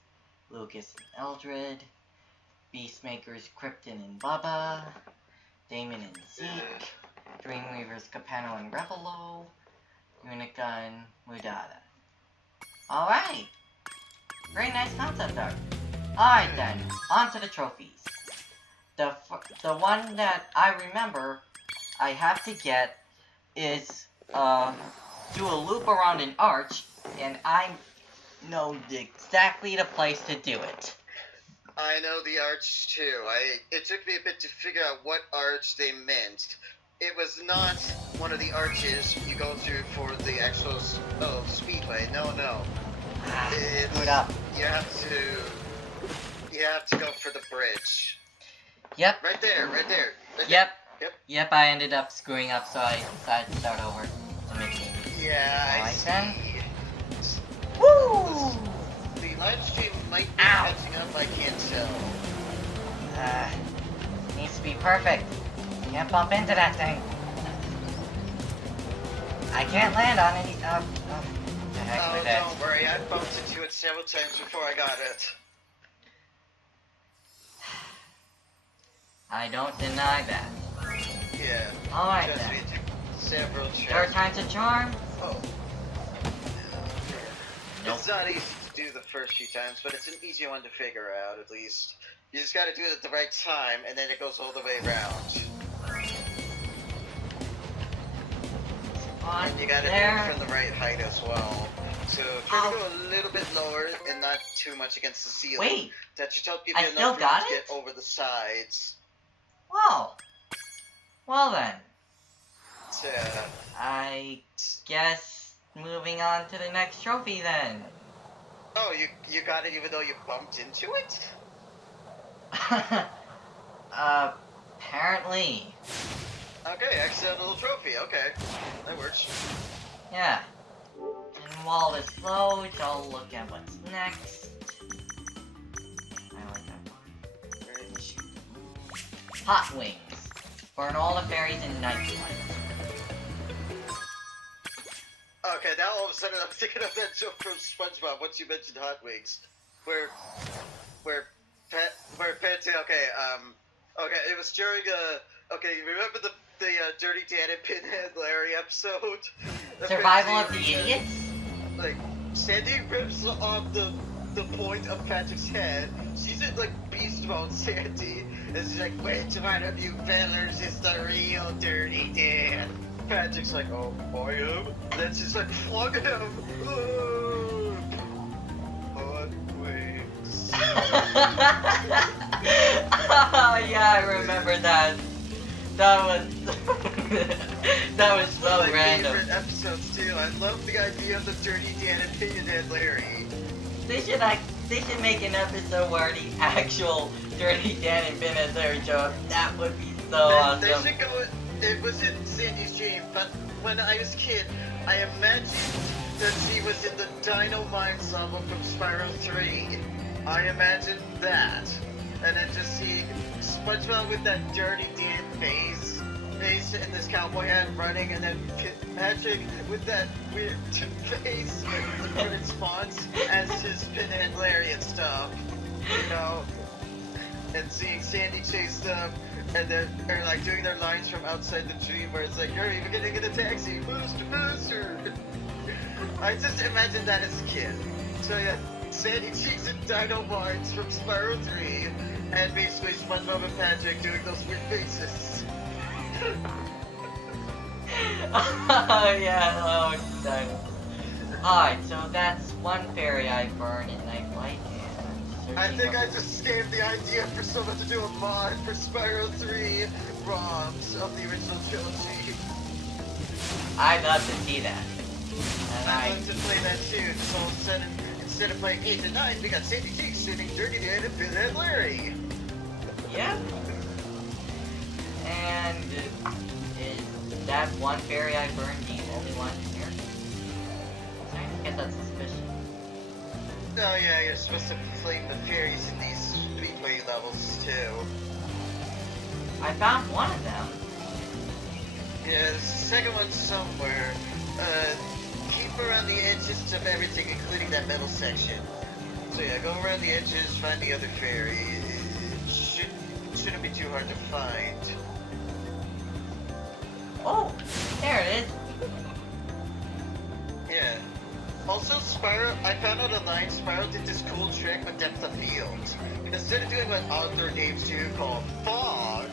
Lucas and Eldred, Beastmakers, Krypton and Bubba, Damon and Zeke, Dreamweavers, Capano and Revelo, Unica and Mudada. Alright! Very nice concept art. Alright then, on to the trophies. The one that I remember I have to get is, do a loop around an arch, and I know exactly the place to do it. I know the arch too. It took me a bit to figure out what arch they meant. It was not one of the arches you go through for the actual speedway. No. Screwed up. You have to go for the bridge. Yep. Right there. Yep, I ended up screwing up, so I decided to start over to make it. Yeah, Alright I see. then. Woo! The live stream might be catching up, I can't tell. Needs to be perfect. Can't bump into that thing. I can't land on any. The heck with it. Don't worry, I bumped into it several times before I got it. I don't deny that. Yeah. Alright Just then. me took several Third time's a charm? Oh. Nope. It's not easy to do the first few times, but it's an easy one to figure out, at least. You just gotta do it at the right time, and then it goes all the way around. And you gotta do it from the right height as well. So try to go a little bit lower and not too much against the ceiling. Wait, that should help give I you still enough room got to it? get over the sides. Wow. Well then. So, I guess moving on to the next trophy then. Oh, you got it even though you bumped into it? Apparently. Okay, accidental trophy. Okay, that works. Yeah. And while this loads, I'll look at what's next. I like that one. Hot wings. Burn all the fairies in nightlight. Okay, now all of a sudden I'm thinking of that joke from SpongeBob once you mentioned hot wings, where Patsy. Okay, it was during okay, you remember the Dirty Dan and Pinhead Larry episode? Survival of the Idiots? Like, Sandy rips off the point of Patrick's head. She's in like beast mode, Sandy, and she's like, "Which one of you fellers is the real Dirty Dan?" Patrick's like, "Oh, I am." Then she's like, "Plug him." Hot wings. Oh, yeah, I remember that. That was that was so one of my random. favorite episodes too. I love the idea of the Dirty Dan and Pinhead Larry. They should make an episode where the actual Dirty Dan and Pinhead Larry show up. That would be so awesome. They should go. It was in Sandy's dream, but when I was a kid, I imagined that she was in the Dino Mine Samba from Spyro 3. I imagined that, and then just see SpongeBob with that Dirty Dan face and this cowboy hat running, and then Patrick with that weird face in response as his Pinhead Larry and stuff, you know, and seeing Sandy chase them, and they're like doing their lines from outside the dream where it's like, "Hurry, we're getting in a taxi, booster, booster." I just imagined that as a kid. So yeah, Sandy cheeks and Dino Mines from Spyro 3, and basically SpongeBob and Patrick doing those weird faces. Oh yeah, oh Dino. Alright, so that's one fairy I burn in Nightlight, and I think I just gave the idea for someone to do a mod for Spyro 3 ROMs of the original trilogy. I'd love to see that. And I'd love to play that too, so all of a sudden, instead of playing 8 to 9, we got Sandy Cheeks shooting Dirty Dan and Pinhead Larry. yeah. And is that one fairy I burned the only one here? I get that suspicion. Oh yeah, you're supposed to flame the fairies in these replay levels too. I found one of them. Yeah, the second one's somewhere. Keep around the edges of everything, including that middle section. So yeah, go around the edges, find the other fairy. It shouldn't be too hard to find. Oh, there it is. Yeah. Also, Spyro, I found out online, Spyro did this cool trick with depth of field. Instead of doing what outdoor games do called fog,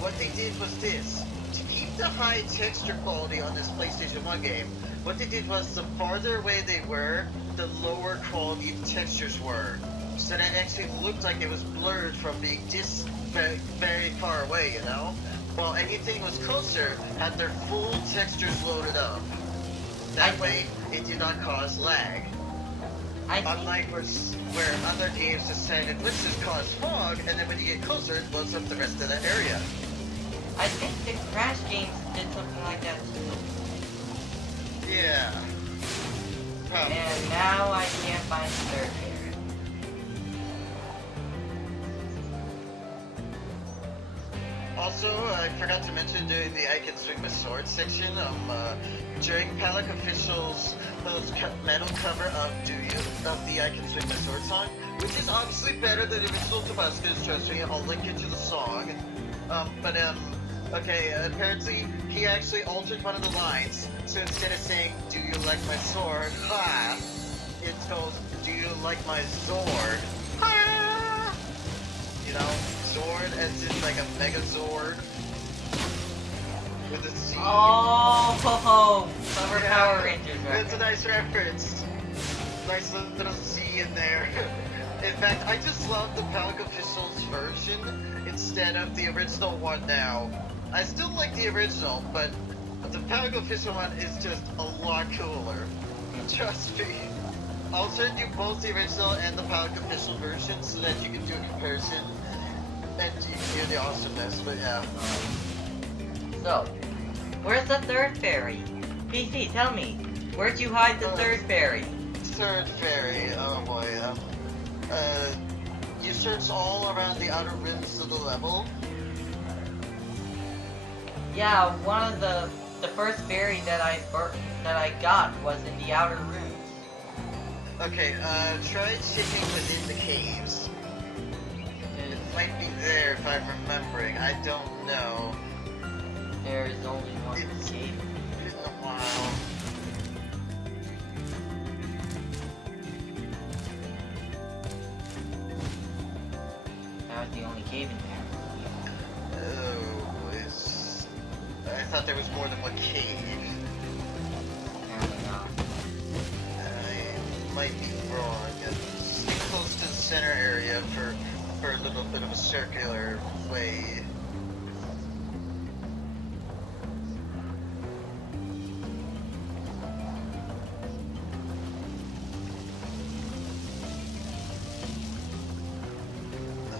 what they did was this. To keep the high texture quality on this PlayStation 1 game, what they did was the farther away they were, the lower quality textures were. So that it actually looked like it was blurred from being this very, very far away, you know? While anything was closer, had their full textures loaded up. That way, it did not cause lag. Unlike where other games decided, let's just cause fog, and then when you get closer, it blows up the rest of that area. I think the Crash games did something like that too. Yeah. Probably. And now I can't find the third fairy. Also, I forgot to mention during the I Can Swing My Sword section, during Palic Official's metal cover of the I Can Swing My Sword song, which is obviously better than the original Tabasco's, trust me, I'll link you to the song. Okay, apparently he actually altered one of the lines, so instead of saying, "Do you like my sword?" Ha! It goes, "Do you like my Zord?" Ha! You know? Zord as in like a Megazord with a Z. Oh, Summer Power Rangers That's a reference. nice reference. Nice little Z in there. In fact, I just love the Palic Official's version instead of the original one now. I still like the original, but But the Power Official one is just a lot cooler. Trust me. I'll send you both the original and the Power Official version so that you can do a comparison and you can hear the awesomeness, but yeah. So, where's the third fairy? PC, tell me, where'd you hide the third fairy? Third fairy, oh boy, you search all around the outer rims of the level. Yeah, one of the first fairy that I got was in the outer rooms. Okay, try checking within the caves. It might be there if I'm remembering, I don't know. There's only one It's cave. been a while. That was the only cave in there. Oh, I thought there was more than one cave. Apparently not. I might be wrong. Stay close to the center area for a little bit of a circular way.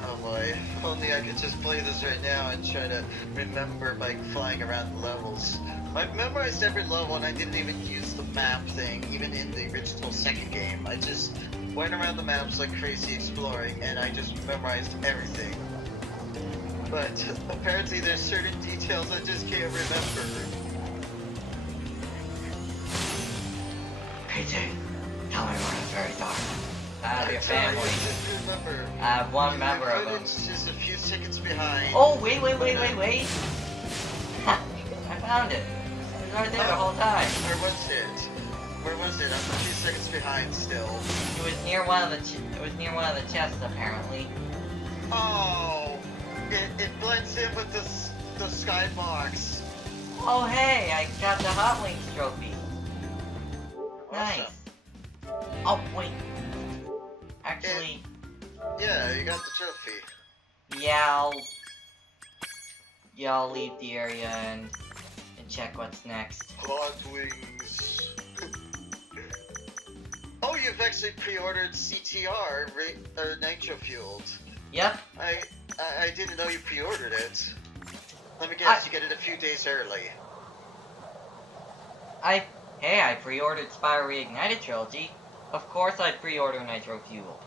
Oh boy, if only I could just play this right now and try to remember by flying around the levels. I've memorized every level and I didn't even use the map thing, even in the original second game. I just went around the maps like crazy exploring and I just memorized everything. But apparently there's certain details I just can't remember. PT, tell me when it's very dark. I have your I'm sorry, family. I just remember. I have one member of them. It's just a few seconds behind. Oh, wait. I found it. It was right there the whole time. Where was it? Where was it? I'm a few seconds behind still. It was near one of the chests apparently. Oh, it blends in with the skybox. Oh hey, I got the Hot Wings trophy. Nice. Awesome. Oh wait. Actually, Yeah, you got the trophy. yeah, I'll leave the area and check what's next. Hot wings. Oh, you've actually pre-ordered CTR, nitro fueled. Yep. I didn't know you pre-ordered it. Let me guess, you get it a few days early. I pre-ordered Spyro Reignited trilogy. Of course I pre-order Nitro Fuel.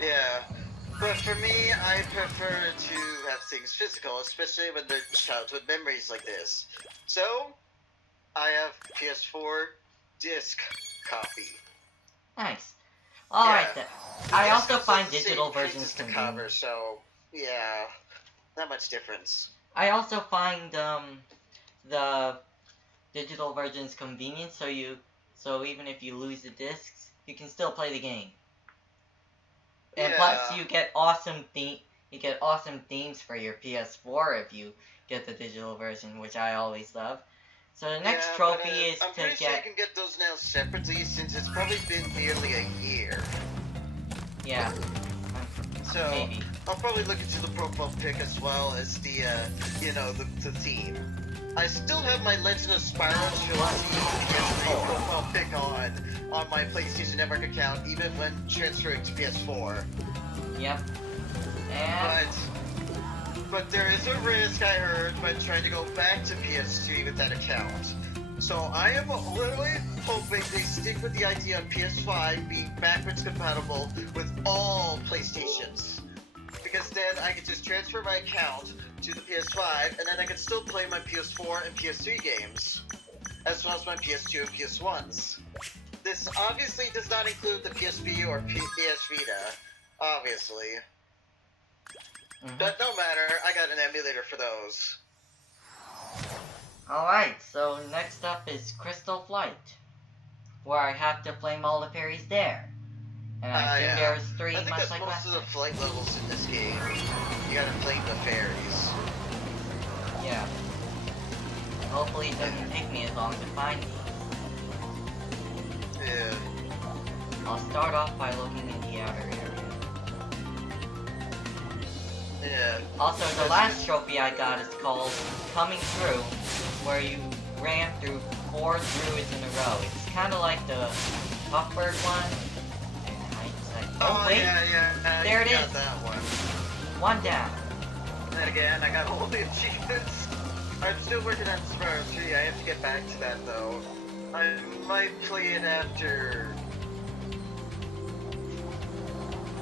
Yeah, but for me, I prefer to have things physical, especially when they're childhood memories like this. So, I have PS4 disc copy. Nice. Alright Yeah. then. I This also comes find with the digital same versions pieces to convenient. cover, so yeah, not much difference. I also find the digital versions convenient, so even if you lose the discs, you can still play the game. And plus, Yeah. you get awesome themes for your PS4 if you get the digital version, which I always love. So the next Yeah, trophy but, is I'm to pretty sure you get can get those now separately since it's probably been nearly a year. yeah, So maybe. I'll probably look into the profile pic as well as the the theme. I still have my Legend of Spyro trilogy PS3 profile pic on my PlayStation Network account, even when transferring to PS4. Yep. And But there is a risk, I heard, when trying to go back to PS3 with that account. So I am literally hoping they stick with the idea of PS5 being backwards compatible with all PlayStations. Because then I could just transfer my account to the PS5, and then I could still play my PS4 and PS3 games, as well as my PS2 and PS1s. This obviously does not include the PSP or PS Vita, obviously. But no matter, I got an emulator for those. alright, so next up is Crystal Flight, where I have to flame all the fairies there. And I assume Yeah. there's 3 I think much that's like most last of the time. flight levels in this game. You gotta flame the fairies. Yeah. Hopefully it doesn't take me as long to find these. Yeah. I'll start off by looking in the outer area. Yeah. Also, the last trophy I got is called Coming Through, where you ran through 4 druids in a row. It's kind of like the Puffbird one. Oh wait, yeah. there it got is. That one. One down. And again, I got all the achievements. I'm still working on Spyro 3. I have to get back to that though. I might play it after.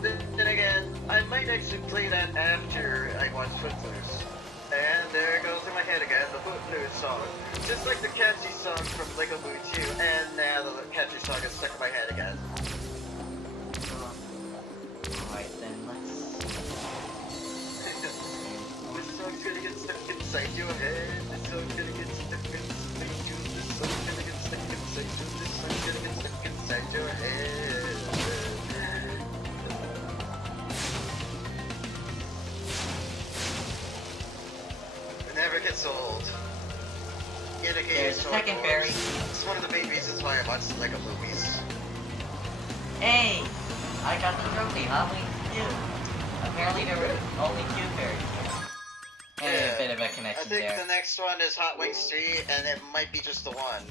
Then again, I might actually play that after I watch Footloose. And there it goes in my head again, the Footloose song. Just like the catchy song from Lego Movie 2, and now the catchy song is stuck in my head again. Alright then, let's... This song's gonna get stuck inside your head. This song's gonna get stuck inside you. This song's gonna get stuck inside you. This song's gonna get stuck inside your head. It never gets old. Yet again, There's the second fairy. It's one of the main reasons why I watch the Lego movies. Hey! I got the trophy, Hot Wings 2. Apparently there were only 2 fairies. And Yeah, a bit of a I connection think there. the next one is Hot Wings 3, and it might be just the one.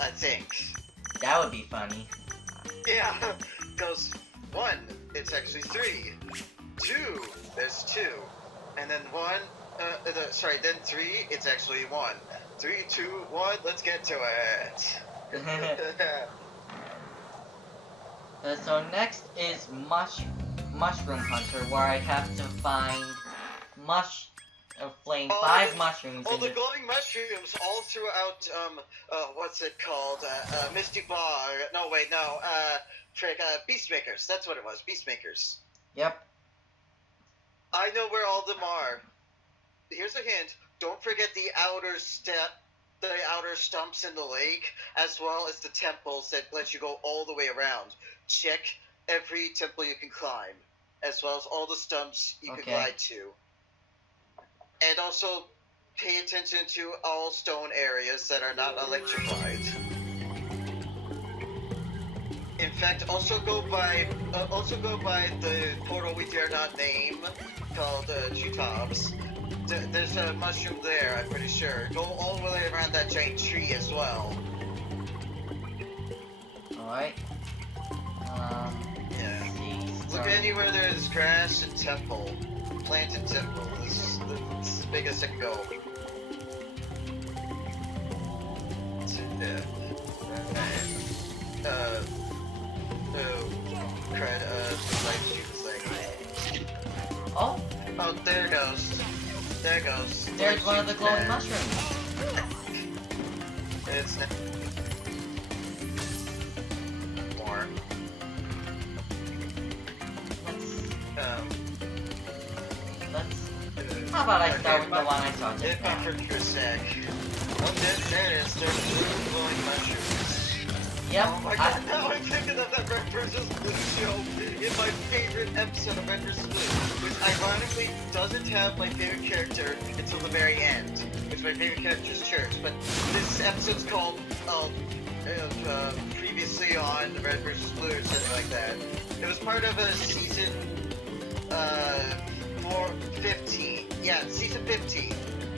I think. That would be funny. Yeah, goes 1, it's actually 3. 2, there's 2. And then 1, then 3, it's actually 1. 3, 2, 1, let's get to it. So next is Mushroom Hunter, where I have to find flame 5 mushrooms Oh, in the glowing mushrooms all throughout, what's it called? Misty Bar. No, wait, no, Beastmakers. That's what it was, Beastmakers. Yep. I know where all of them are. Here's a hint. Don't forget the outer stumps in the lake, as well as the temples that let you go all the way around. Check every temple you can climb, as well as all the stumps you can glide to. And also, pay attention to all stone areas that are not electrified. In fact, also go by the portal we dare not name, called G-Tops. There's a mushroom there, I'm pretty sure. Go all the way around that giant tree as well. Alright. Yeah. See, Look anywhere there's grass and temple. Planted temple. This is the biggest it can go. Oh, Oh, there it goes. There it goes. there's one of the glowing mushrooms. It's more. Let's. How about I start with the one I saw just It now? buffered for a sec. Oh, there it is. There's blue glowing mushrooms. Yep. Oh my god, now I'm thinking of that Red vs. Blue show in my favorite episode of Red vs. Blue, which ironically doesn't have my favorite character until the very end, which my favorite character is Church, but this episode's called, previously on Red vs. Blue or something like that. It was part of a season, 15. Yeah, season 15.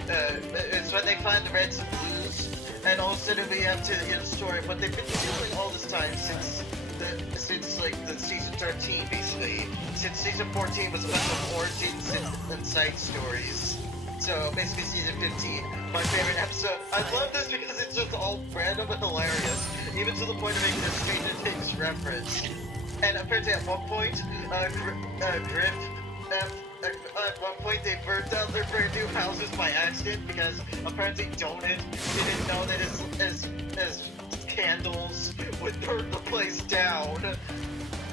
It's when they find the Reds and Blues, and all of a sudden we have to get a story, but they've been doing all this time since the season 13 basically. Since season 14 was a bunch of origins and side stories. So basically season 15, my favorite episode. I love this because it's just all random and hilarious, even to the point of making a Stranger Things reference. And apparently at one point, Griff, at one point they burned down their brand new houses by accident because apparently Donut didn't know that his candles would burn the place down.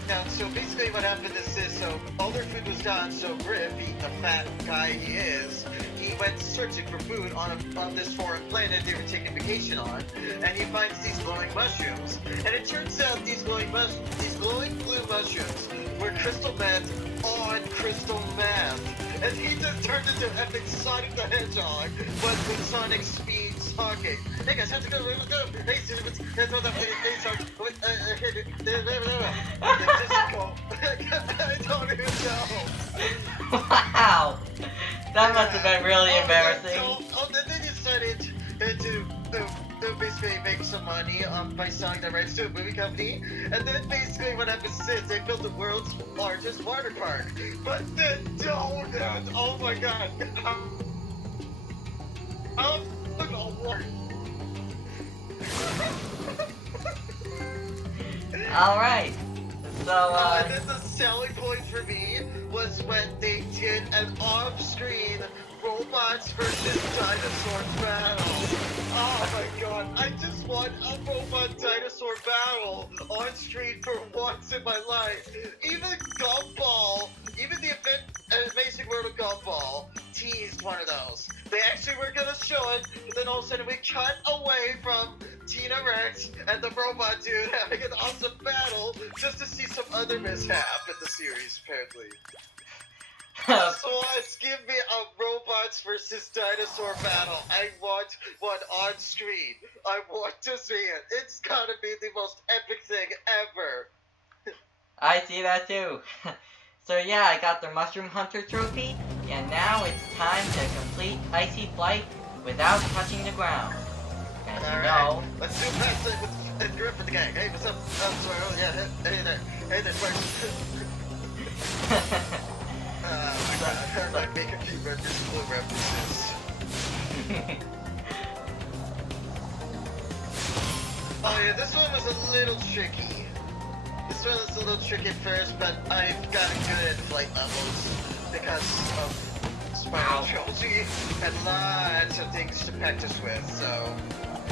Now, so basically what happened is this, so all their food was gone, so Griff, being the fat guy he is, he went searching for food on this foreign planet they were taking vacation on, and he finds these glowing mushrooms. And it turns out these glowing blue mushrooms were crystal meth on crystal meth. And he just turned into epic Sonic the Hedgehog, but with Sonic speed talking. Hey guys, how's it going? Let's go! Hey, let's throw that hey, sorry. I don't even know. Wow! That must have been really embarrassing. And then you started basically make some money by selling the rights to a movie company. And then basically what happens is they built the world's largest water park. But the donut, oh my god. Alright. So, and then the selling point for me was when they did an off-screen robots versus dinosaur battle. Oh my god, I just want a robot dinosaur battle on screen for once in my life. Even Gumball, even the Amazing World of Gumball teased one of those. They actually were gonna show it, but then all of a sudden we cut away from Tina Rex and the robot dude having an awesome battle just to see some other mishap in the series, apparently. So let's give me a robots versus dinosaur battle. I want one on screen. I want to see it. It's gotta be the most epic thing ever. I see that too. So yeah, I got the Mushroom Hunter trophy, and now it's time to complete Icy Flight without touching the ground. As you know... Let's do fast with Griffin the gang. Hey, what's up? I'm sorry. Oh, yeah, hey there. Hey there, Sparks. Oh my god, I make a few references. Oh yeah, this one was a little tricky. This one was a little tricky at first, but I've gotten good at flight levels because of Spyro Trilogy and lots of things to practice with, so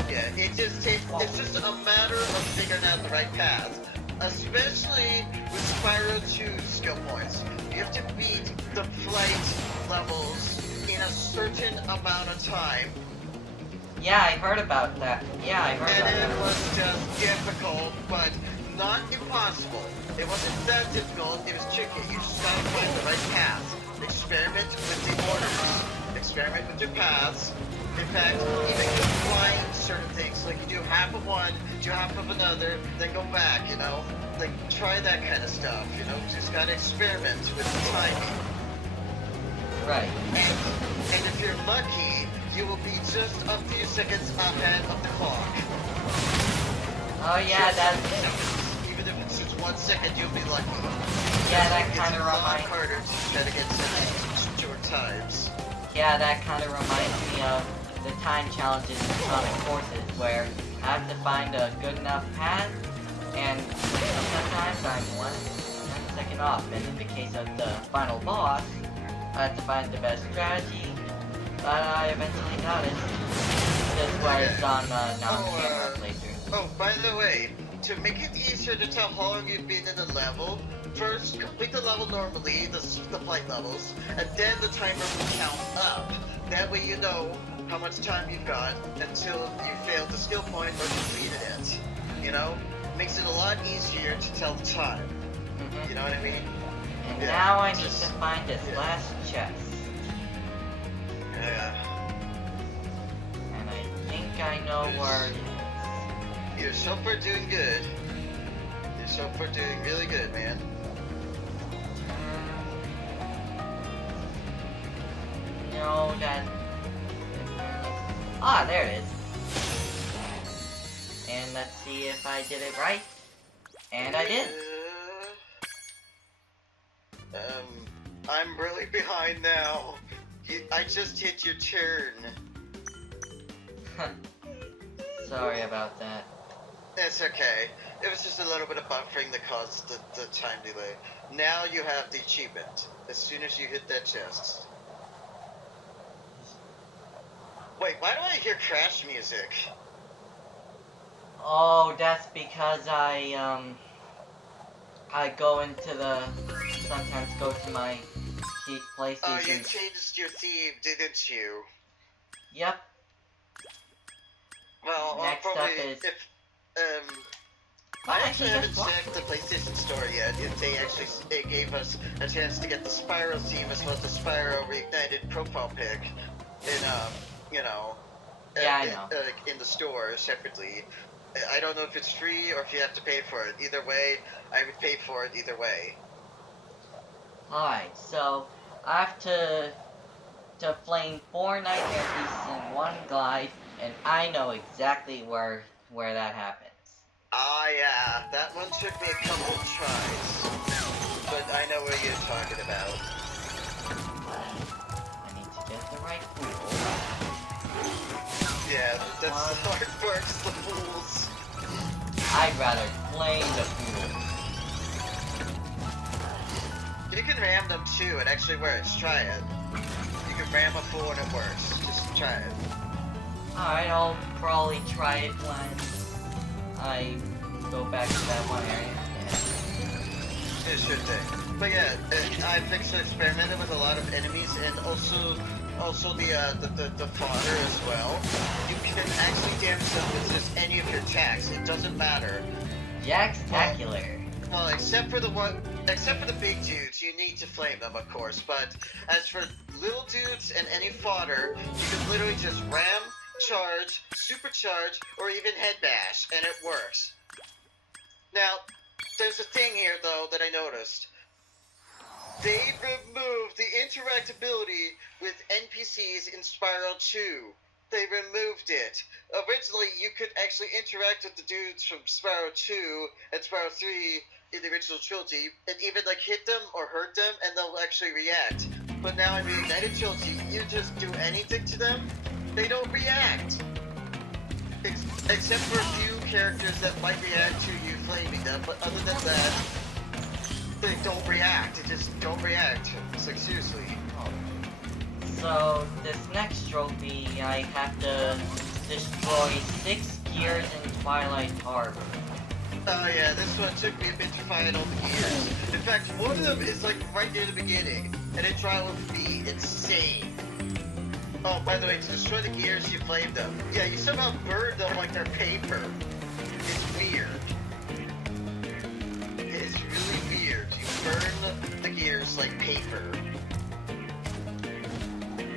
yeah, it's just a matter of figuring out the right path. Especially with Spyro 2 skill points. You have to beat the flight levels in a certain amount of time. Yeah, I heard about that. Yeah, I heard about that. And it was just difficult, but not impossible. It wasn't that difficult, it was tricky. You just gotta find the right path. Experiment with the orders. Experiment with your paths. In fact, even combine certain things, like you do half of one, do half of another, then go back, you know? Like, try that kind of stuff, you know? Just gotta experiment with the timing. Right. And if you're lucky, you will be just a few seconds ahead of the clock. Oh yeah, that's... Even if it's just 1 second, you'll be lucky. Yeah, that kind of reminds... It's a lot reminds... harder to try to get such short times. Yeah, that kind of reminds me of the time challenges in Sonic Forces, where I have to find a good enough path, and sometimes I'm 1 second off. And in the case of the final boss, I have to find the best strategy, but I eventually got it. This is why it's on non-camera playthrough. Oh, by the way, to make it easier to tell how long you've been in the level, first complete the level normally, the flight levels, and then the timer will count up. That way you know how much time you've got until you failed the skill point or completed it. You know? Makes it a lot easier to tell the time. You know what I mean? And now I need to find this last chest. Yeah. And I think I know where it is. You're so far doing good. You're so far doing really good, man. No, that... Ah, there it is. And let's see if I did it right. And I did. I'm really behind now. I just hit your turn. Sorry about that. It's okay. It was just a little bit of buffering that caused the time delay. Now you have the achievement. As soon as you hit that chest. Wait, why do I hear crash music? Oh, that's because I go into the... Sometimes go to my PlayStation. Oh, you changed your theme, didn't you? Yep. Well, Next probably, up is... I actually haven't checked the PlayStation Store yet, if they gave us a chance to get the Spyro theme as well as the Spyro Reignited profile pic in, you know, yeah, I know. in the store separately. I don't know if it's free or if you have to pay for it. Either way, I would pay for it either way. Alright, so I have to flame 4 nightmare pieces in 1 glide and I know exactly where that happens. Ah, yeah, that one took me a couple tries, but I know what you're talking about. I need to get the right pool. Yeah, that's the hard part, the fools. I'd rather play the pool. You can ram them too, it actually works, try it. You can ram a fool and it works, just try it. Alright, I'll probably try it when I go back to that one area. Yeah. It should be. But yeah, I've experimented with a lot of enemies and also the fodder as well. You can actually damage them with just any of your attacks. It doesn't matter. Jacktacular. Well, except for the big dudes, you need to flame them, of course. But as for little dudes and any fodder, you can literally just ram, charge, supercharge, or even head bash, and it works. Now, there's a thing here though that I noticed. They removed the interactability with NPCs in Spyro 2. They removed it. Originally, you could actually interact with the dudes from Spyro 2 and Spyro 3 in the original trilogy, and even like hit them or hurt them, and they'll actually react. But now in Reignited trilogy, you just do anything to them, they don't react. Except for a few characters that might react to you flaming them, but other than that, they don't react. They just don't react. It's like, seriously. So, this next trophy, I have to destroy 6 gears in Twilight Harbor. Oh yeah, this one took me a bit to find all the gears. In fact, one of them is like right near the beginning, and it drove me insane. Oh, by the way, to destroy the gears, you flame them. Yeah, you somehow burn them like they're paper. It's weird. It's really weird. You burn the gears like paper.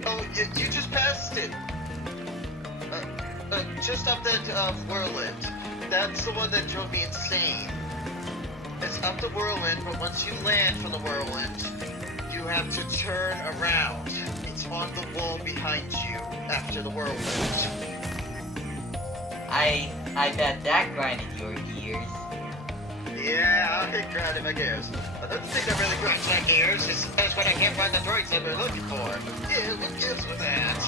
Oh, you just passed it! Just up that whirlwind. That's the one that drove me insane. It's up the whirlwind, but once you land from the whirlwind, you have to turn around. It's on the wall behind you after the whirlwind. I bet that grinded your gears. Yeah, it grinded my gears. I don't think that really grinds my gears. That's what I can't find the droids I've been looking for. Yeah, what gives with that?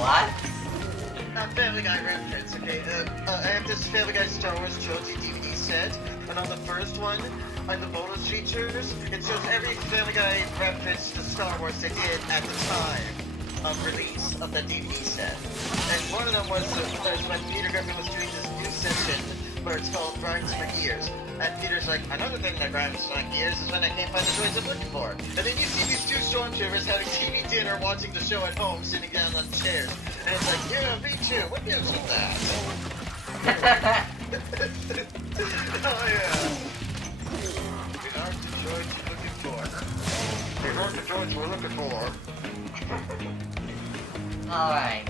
What? Family Guy reference, okay? I have this Family Guy Star Wars Trilogy DVD set, and on the first one, on the bonus features, it shows every Family Guy reference to Star Wars they did at the time of release of that DVD set. And one of them was when Peter Griffin was doing this new session where it's called Grinds for Gears. And Peter's like, another thing that grinds my gears is when I can't find the toys I'm looking for. And then you see these two stormtroopers having TV dinner, watching the show at home, sitting down on chairs. And it's like, yeah, me too. What gives with that? Oh yeah. We are the droids you're looking for. We are the droids we're looking for. Alright.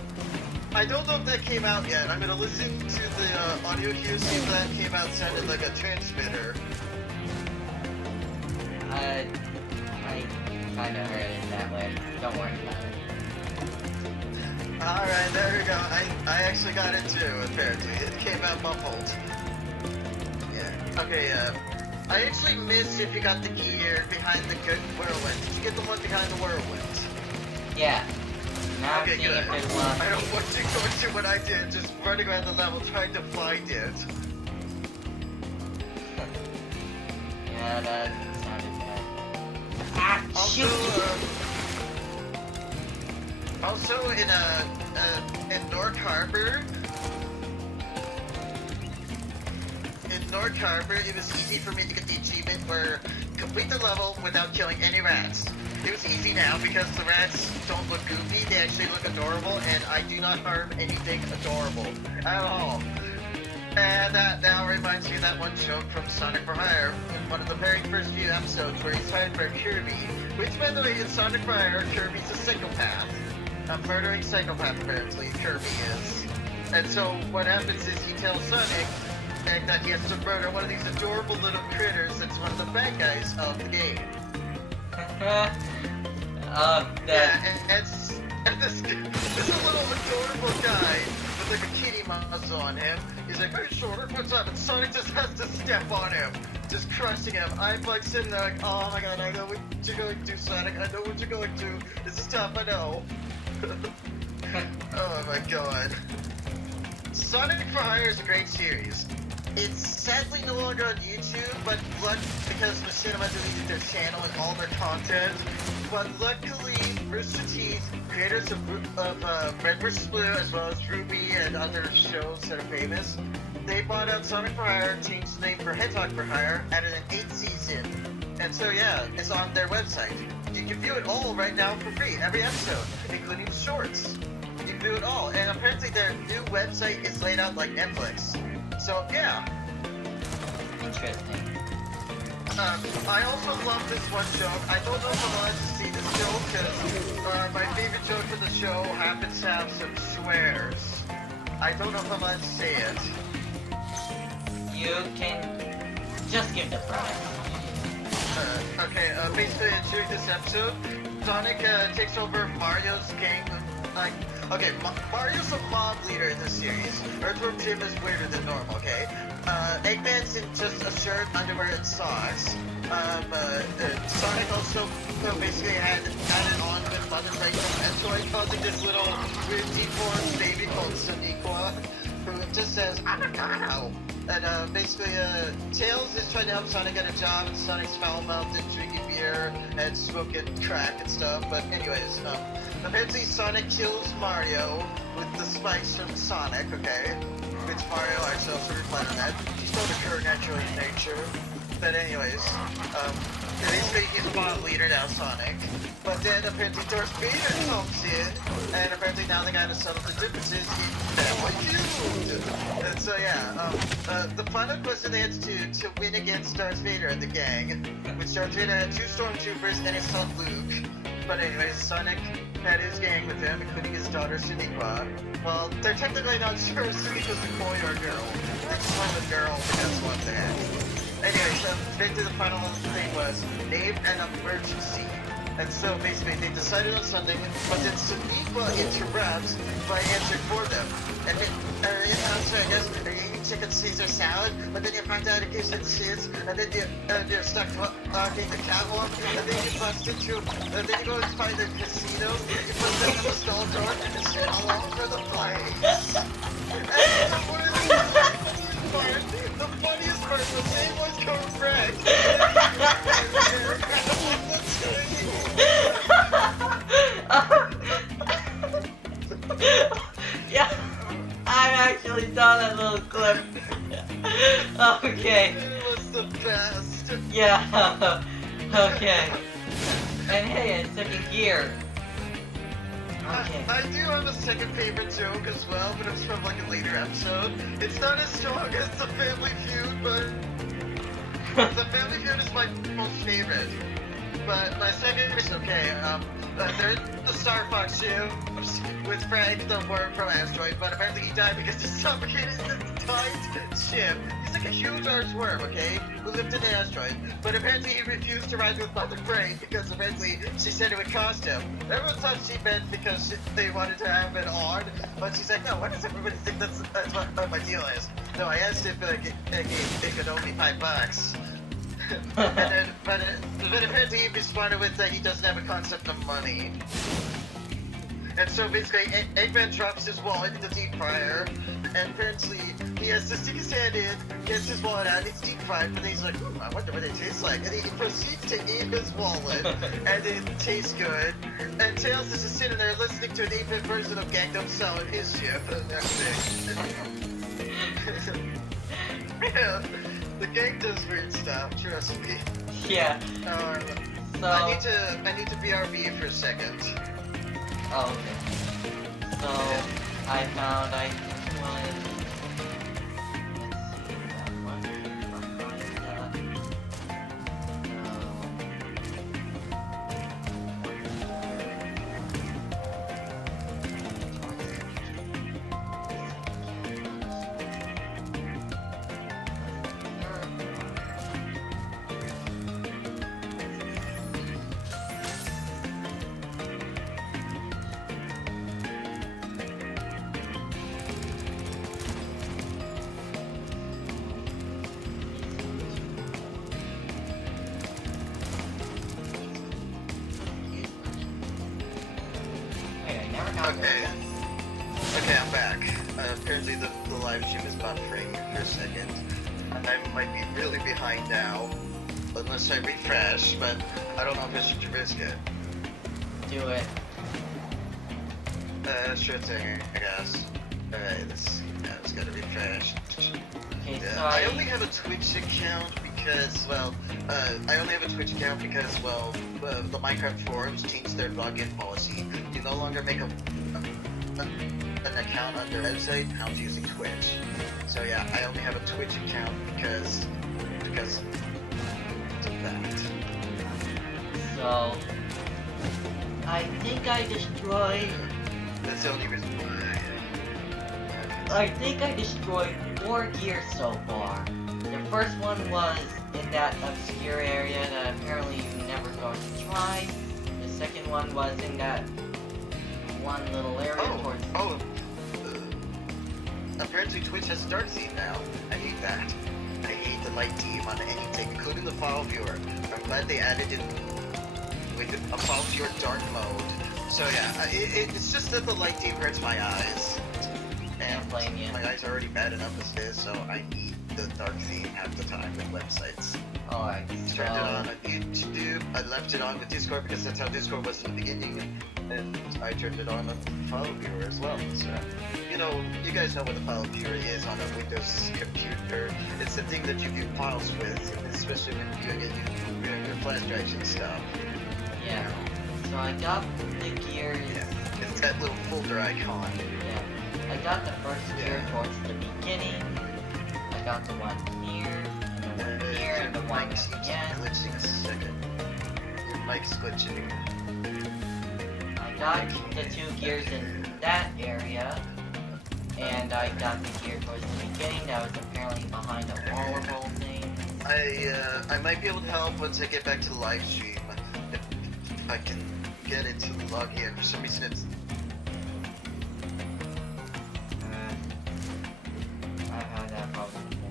I don't know if that came out yet. I'm gonna listen to the audio cue, see if that came out sounded like a transmitter. I kinda heard it that way. Don't worry about it. Alright, there we go. I actually got it too, apparently. It came out muffled. Yeah. Okay, I actually missed if you got the gear behind the good whirlwind. Did you get the one behind the whirlwind? Yeah. Now Okay, I'm seeing good. if it was... I don't want you going through what I did, just running around the level trying to find it. Yeah, that sounded bad. Ah, shoot! Also in North Harbor, it was easy for me to get the achievement for complete the level without killing any rats. It was easy now because the rats don't look goofy, they actually look adorable, and I do not harm anything adorable at all. And that now reminds me of that one joke from Sonic for Hire in one of the very first few episodes where he's hired by Kirby. Which, by the way, in Sonic for Hire, Kirby's a psychopath. A murdering psychopath, apparently, Kirby is. And so what happens is he tells Sonic that he has to murder one of these adorable little critters that's one of the bad guys of the game. Yeah, And this little adorable guy with like a kitty muzzle on him. He's like, hey Shorter, what's up? And Sonic just has to step on him, just crushing him. I'm like sitting there like, oh my god, I know what you're going to do, Sonic. I know what you're going to. This is tough, I know. Oh my god. Sonic for Hire is a great series. It's sadly no longer on YouTube, but because Machinima deleted their channel and all their content. But luckily, Rooster Teeth, creators of Red vs. Blue, as well as Ruby and other shows that are famous, they bought out Sonic for Hire, changed the name for Hedgehog for Hire, added an 8th season. And so yeah, it's on their website. You can view it all right now for free, every episode, including the shorts. You can view it all, and apparently their new website is laid out like Netflix. So yeah. Interesting. I also love this one joke. I don't know if I'm allowed to see this joke because my favorite joke from the show happens to have some swears. I don't know if I'm allowed to say it. You can just give the prize. Okay, basically during this episode, Sonic takes over Mario's gang. Okay, Mario's a mob leader in this series. Earthworm Jim is weirder than normal, okay? Eggman's in just a shirt, underwear, and socks. Sonic also basically had added on with Mother Break from Metroid, causing this little weird deformed baby called Soniqua, who just says, "Avocado." And basically, Tails is trying to help Sonic get a job, and Sonic's foul-mouthed and drinking beer and smoking crack and stuff. But anyways, apparently Sonic kills Mario with the spikes from Sonic, okay? Which Mario actually also replied on that. He's still occur naturally in nature. But anyways, basically he's a mob leader now, Sonic. But then apparently Darth Vader comes in, and apparently now they gotta settle the differences in Family Feud. And so yeah, the final question they had to win against Darth Vader and the gang, which Darth Vader had 2 stormtroopers and his son Luke. But anyways, Sonic had his gang with him, including his daughter Soniqua. Well, they're technically not sure if Soniqua's a boy or a girl. They just wanted a girl because what the heck. Anyways, basically the final thing was name an emergency. And so basically they decided on something, but then Soniqua interrupts by answering for them. And then, I guess, are you eating chicken Caesar salad? But then you find out it gives it shits, and then you're stuck walking the catwalk, and then you bust into, and then you go and find a casino, you put them in the stall door, and shit all over the place. And the funniest part was they was correct. Yeah, I actually saw that little clip. Okay. It was the best. Yeah. Okay. And hey, it's second gear. Okay. I do have a second favorite joke as well, but it's from like a later episode. It's not as strong as the Family Feud, but the Family Feud is my most favorite. But my second is okay. They're in the Star Fox ship with Frank, the worm from Asteroid, but apparently he died because he suffocated in the tight ship. He's like a huge arch worm, okay, who lived in the asteroid. But apparently he refused to ride with Mother Brain because apparently she said it would cost him. Everyone thought she meant because they wanted to have it on, but she's like, no, why does everybody think that's what my deal is? No, I asked if it could only $5. but apparently he responded with that he doesn't have a concept of money. And so basically, Eggman drops his wallet in the deep fryer, and apparently he has to stick his hand in, gets his wallet out, it's deep fried, but then he's like, I wonder what it tastes like. And he proceeds to eat his wallet, and it tastes good. And Tails is just sitting there listening to an 8-bit version of Gangnam Style in his ship, and everything. Yeah. The gang does weird stuff, trust me. Yeah. So I need to BRB for a second. Oh, okay. So I found I was. Let's see that one behind a second. I might be really behind now, unless I refresh, but I don't know if I should risk it. Do it. Sure thing, I guess. Alright, let's gotta refresh. Okay, Yeah, so I only have a Twitch account because, well, the Minecraft forums changed their login policy. You no longer make an account on their website, now it's using Twitch. So yeah, I only have a Twitch account because of that. So, I think I destroyed... That's the only reason why. I think I destroyed 4 gears so far. The first one was in that obscure area that apparently you never going to try. The second one was in that one little area towards... Apparently Twitch has Dark Theme now. I hate that. I hate the light theme on anything, including the file viewer. I'm glad they added it with a file viewer dark mode. So yeah, it's just that the light theme hurts my eyes. And my eyes are already bad enough as it is, so I need the dark theme half the time with websites. Alright, Turned it on YouTube, I left it on with Discord because that's how Discord was in the beginning, and I turned it on the file viewer as well. So, you know, you guys know what the file viewer is on a Windows computer. It's the thing that you view files with, especially when you your flash drives and stuff. Yeah. So I got the gears. Yeah, it's that little folder icon. Yeah. I got the first gear towards the beginning. I got the one here, and the one here, and the one at the end. Glitching a second. Your mic's glitching. I got the 2 gears in that area, and I got the gear towards the beginning that was apparently behind a volleyball thing. I might be able to help once I get back to the live stream. If I can get it to log in. For some reason it's... I've had that problem before.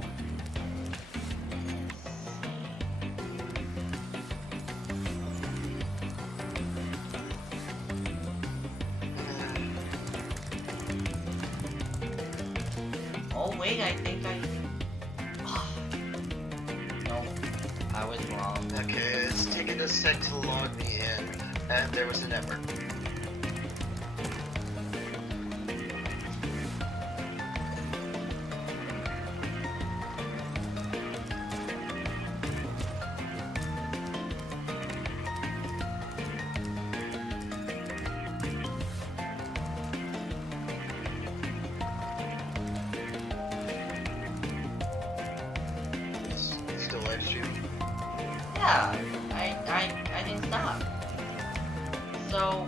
Oh wait, I think I... No, I was wrong. Okay, it's taking a sec to log me in, and there was a network. Still live streaming. Yeah, I didn't stop. So,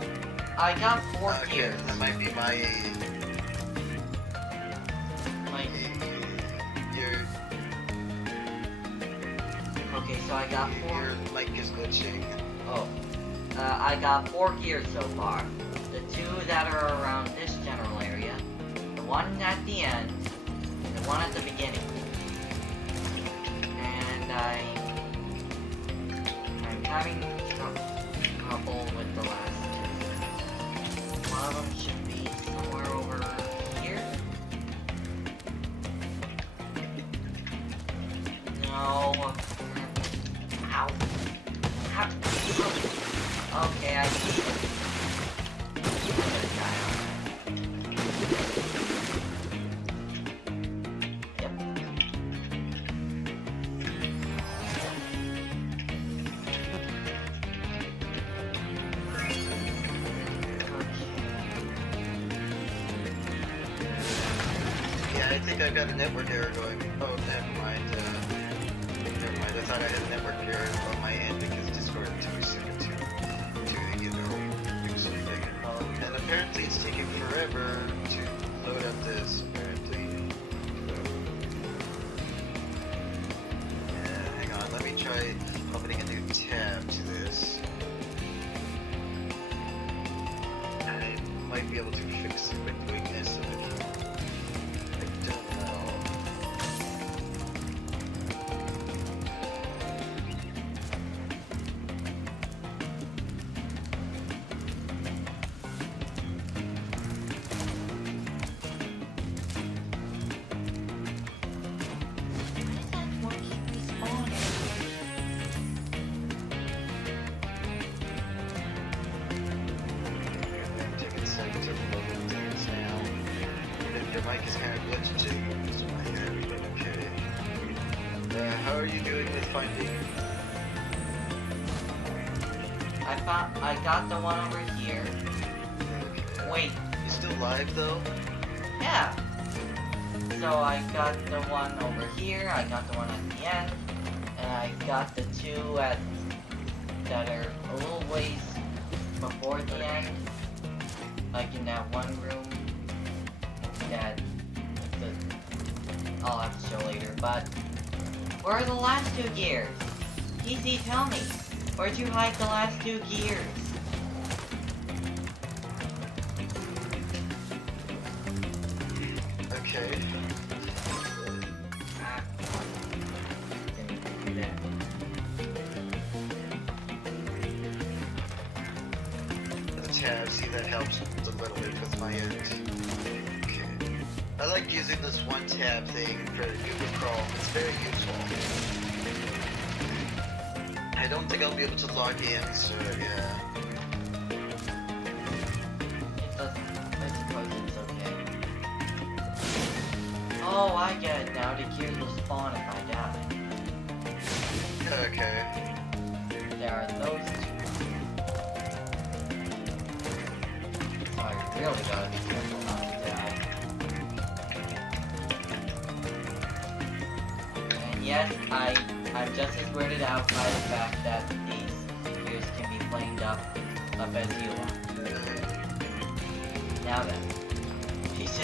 I got 4 Okay, gears. that might be my... Your... Okay, so I got 4. Your mic is glitching. Oh. I got 4 gears so far. The 2 that are around this general area, the one at the end, and the one at the beginning. And I'm having trouble with the last 2. One of them should be somewhere over here. No. Ow. Ow. Okay, I see it. I'm gonna die on that. Yep. Yeah, I think I've got a network error going. Oh, never mind. Never mind. I thought I had a network error on my end because Discord took a second to do something. And apparently it's taking forever to load up this, apparently. Yeah, hang on. Let me try opening a new tab to this. I might be able to fix it with doing this. I don't know. how are you doing with finding? I got the one over here. Wait, You still live though? yeah. So I got the one over here, I got the one at the end, and I got the two that are a little ways before the end. Like in that one room that I'll have to show later, but where are the last two gears? Easy, tell me. Where'd you hide the last two gears? Okay. Didn't do that. The tab, see that helps a little bit with my end. Okay. I like using this one tab thing for Google Chrome. It's very useful. I don't think I'll be able to log in, so yeah. It doesn't. I suppose it's okay. Oh, I get it now. The gears will spawn if I die. Okay. There are those two. So I really gotta be careful not to die. And yes, I'm just as weirded out by the fact that these gears can be flamed up as you are. Now then, PC,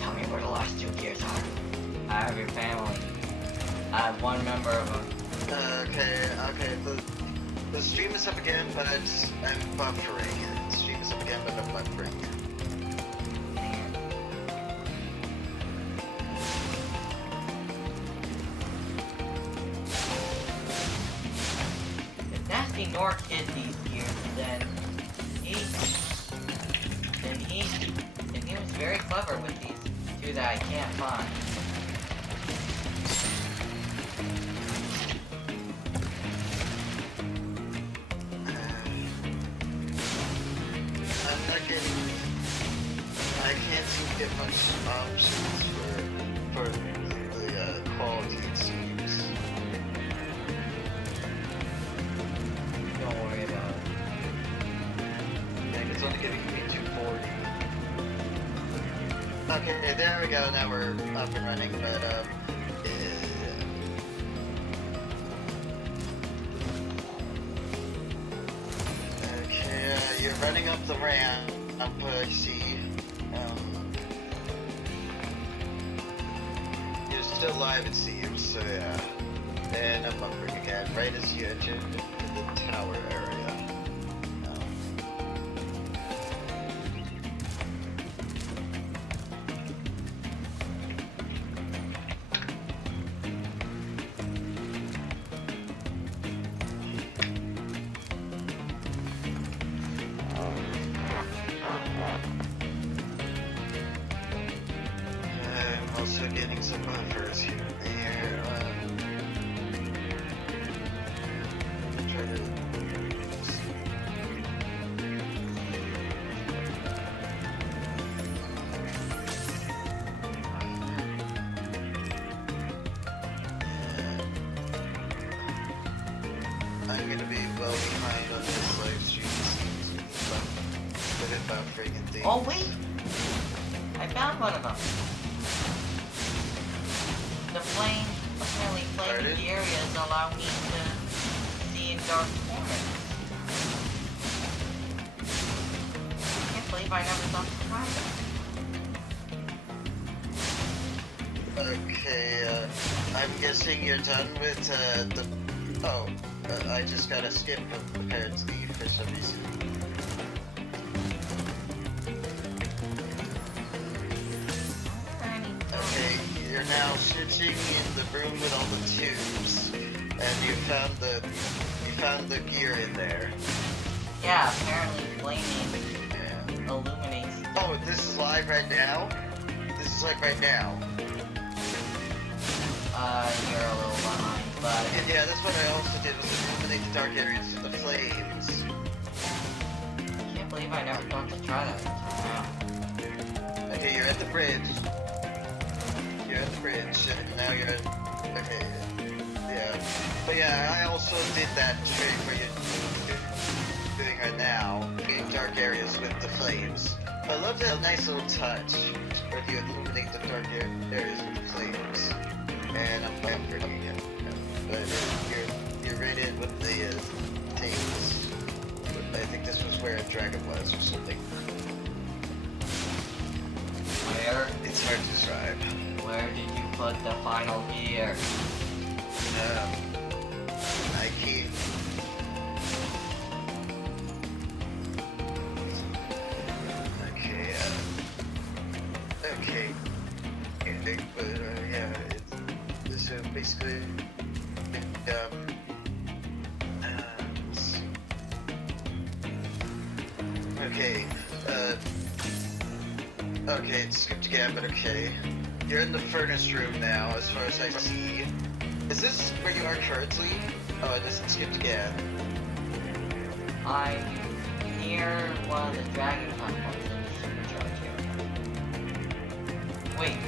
tell me where the last two gears are. I have your family. I have one member of them. Okay. The stream is up again, but I'm buffering. The stream is up again, but I'm buffering. If Nasty Nork hid these gears, then he was very clever with these two that I can't find. I can't seem to get much options for the quality it seems. Don't worry about it. Like it's only giving me 240. Okay, there we go. Now we're up and running, but okay, you're running up the ramp. I see. You're still live, it seems. So yeah. And I'm buffering again, right as you enter the tower area. I'm also getting some buffers here and there. Try to. I'm gonna be well behind on this live stream. With buffering and things. Oh wait! I found one of them. The flame, apparently flaming the areas allow me to see in dark corners. I can't believe I never thought to try that. Okay, I'm guessing you're done with the. Oh, I just got a skip apparently for some reason. Okay, you're now sitting in the room with all the tubes, and you found the gear in there. Yeah, apparently flaming illuminates. Oh, this is live right now? This is like right now. You're a little behind, but And yeah, that's what I also did, was illuminate the dark areas with the flames. I can't believe I never thought to try that until now. Okay, you're at the bridge. You're at the bridge, and now you're at... Okay. But yeah, I also did that trick where you're doing right now, being dark areas with the flames. I love that nice little touch where you illuminate the dark areas with the flames. And I'm playing for you, but you're right in with the things. I think this was where a dragon was or something. Where? It's hard to describe. Where did you put the final gear? I keep. Okay. But yeah, this basically. Okay. Okay, it's skipped again, but okay. You're in the furnace room now, as far as I see. Is this where you are currently? Oh, it isn't skipped again. I'm near one of the dragon platforms in the supercharge area. Wait,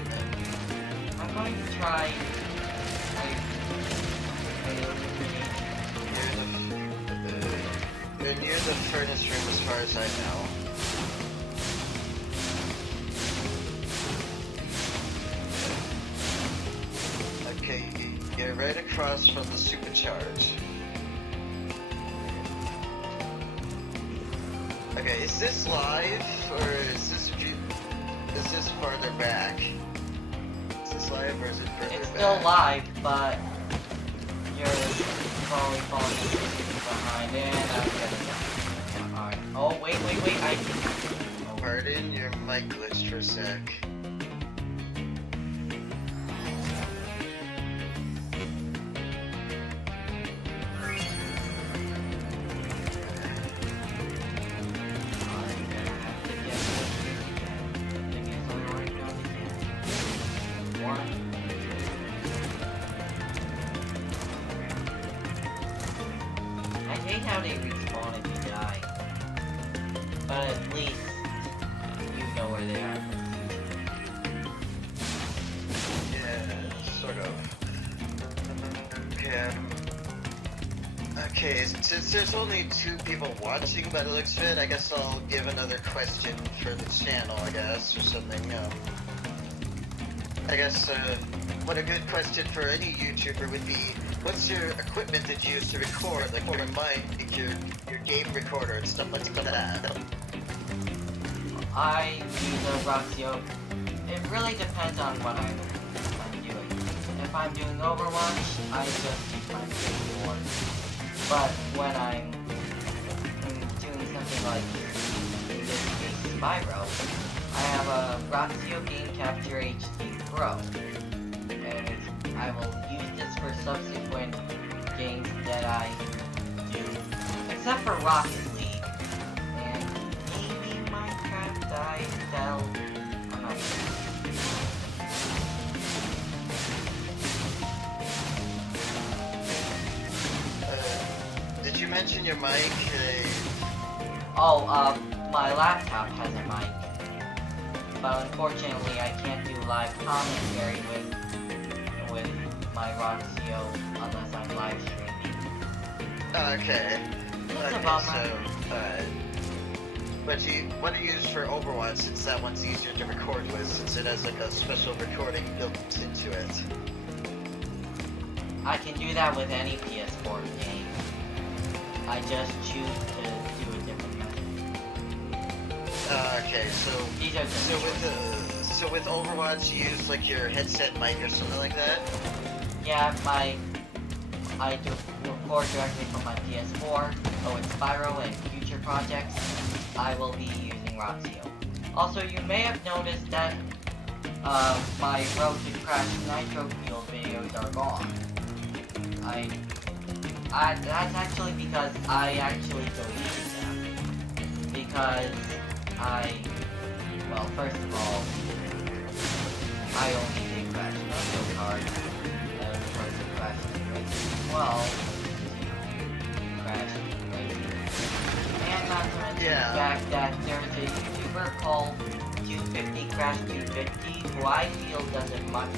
I'm going to try. You're near the furnace room, as far as I know. Okay, you're right across from the supercharge. Okay, is this live or is this farther back? Is this live or is it further back? It's still live, but you're probably falling behind it. I'm gonna die. Alright. Oh wait, I. Pardon, your mic glitched for a sec. I hate how they respawn if you die. But at least you know where they are. Yeah, sort of. Okay, since there's only 2 people watching by the looks of it, I guess I'll give another question for the channel, I guess, or something. I guess, what a good question for any YouTuber would be, what's your equipment that you use to record, like your mic, your game recorder, and stuff like that? I use a Roxio. It really depends on what I'm doing. If I'm doing Overwatch, I just use my PS4. But when I'm doing something like, in this case, Spyro, I have a Roxio Game Capture HD Pro. And I will use this for subsequent games that I do. Except for Rocket League. And maybe Minecraft, I sell. I'm not sure. Did you mention your mic? Oh, my laptop has a mic. But unfortunately, I can't do live commentary with my Roxio unless I'm live streaming. Okay. It's a Okay, bummer. so, what do you use for Overwatch, since that one's easier to record with, since it has like a special recording built into it? I can do that with any PS4 game. I just choose to do a different method. Okay, so These are just so with Overwatch, you use like your headset mic or something like that? yeah, I do record directly from my PS4. Oh, it's Spyro and future projects. I will be using Roxio. Also, you may have noticed that my Road to Crash Nitro Field videos are gone. That's actually because I actually deleted them. Because well, first of all, I only did Crash Nitro cards as opposed to Crash Racing 12. Crash Racing. And not to mention the fact that there's a YouTuber called 250 Crash 250 who I feel did it much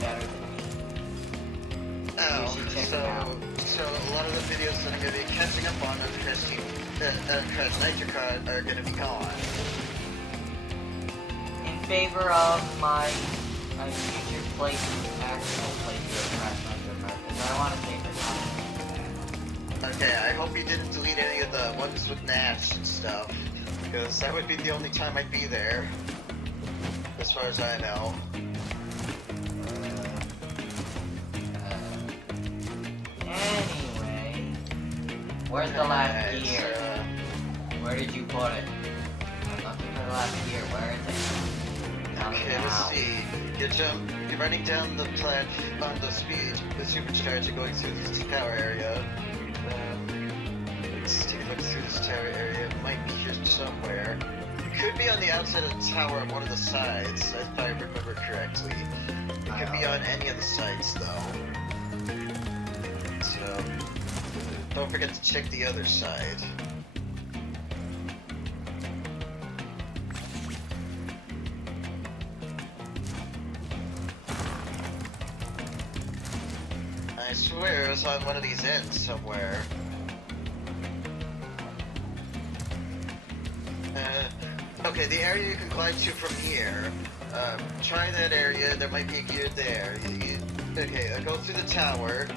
better than me. Oh, You should check So a lot of the videos that I'm going to be catching up on Crash Nitrocard are going to be gone. In favor of my future playthrough, actual playthrough of Crash Nitrocard, because I want to save the time. Okay, I hope you didn't delete any of the ones with Nash and stuff, because that would be the only time I'd be there, as far as I know. Anyway, where's the last gear? Where did you put it? I'm looking for the last gear. Where is it? Okay, let's see. You're running down the plant on the supercharger going through this tower area. Let's take a look through this tower area. It might be here somewhere. It could be on the outside of the tower on one of the sides, if I remember correctly. It could be on any of the sides, though. So, don't forget to check the other side. I swear it was on one of these ends somewhere. Okay, the area you can glide to from here. Try that area, there might be a gear there. Okay, go through the tower.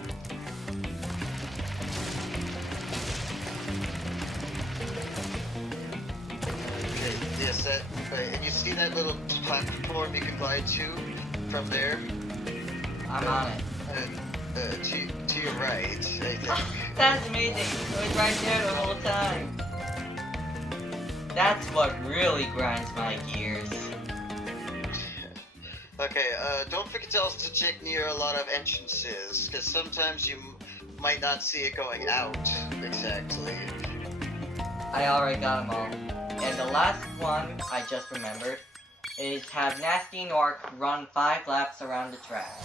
Okay, yes, right, and you see that little platform you can glide to from there? I'm on it. To your right, I think. That's amazing. It was right there the whole time. That's what really grinds my gears. Okay, don't forget to also check near a lot of entrances, because sometimes you might not see it going out exactly. I already got them all. And the last one I just remembered is have Nasty Nork run 5 laps around the track.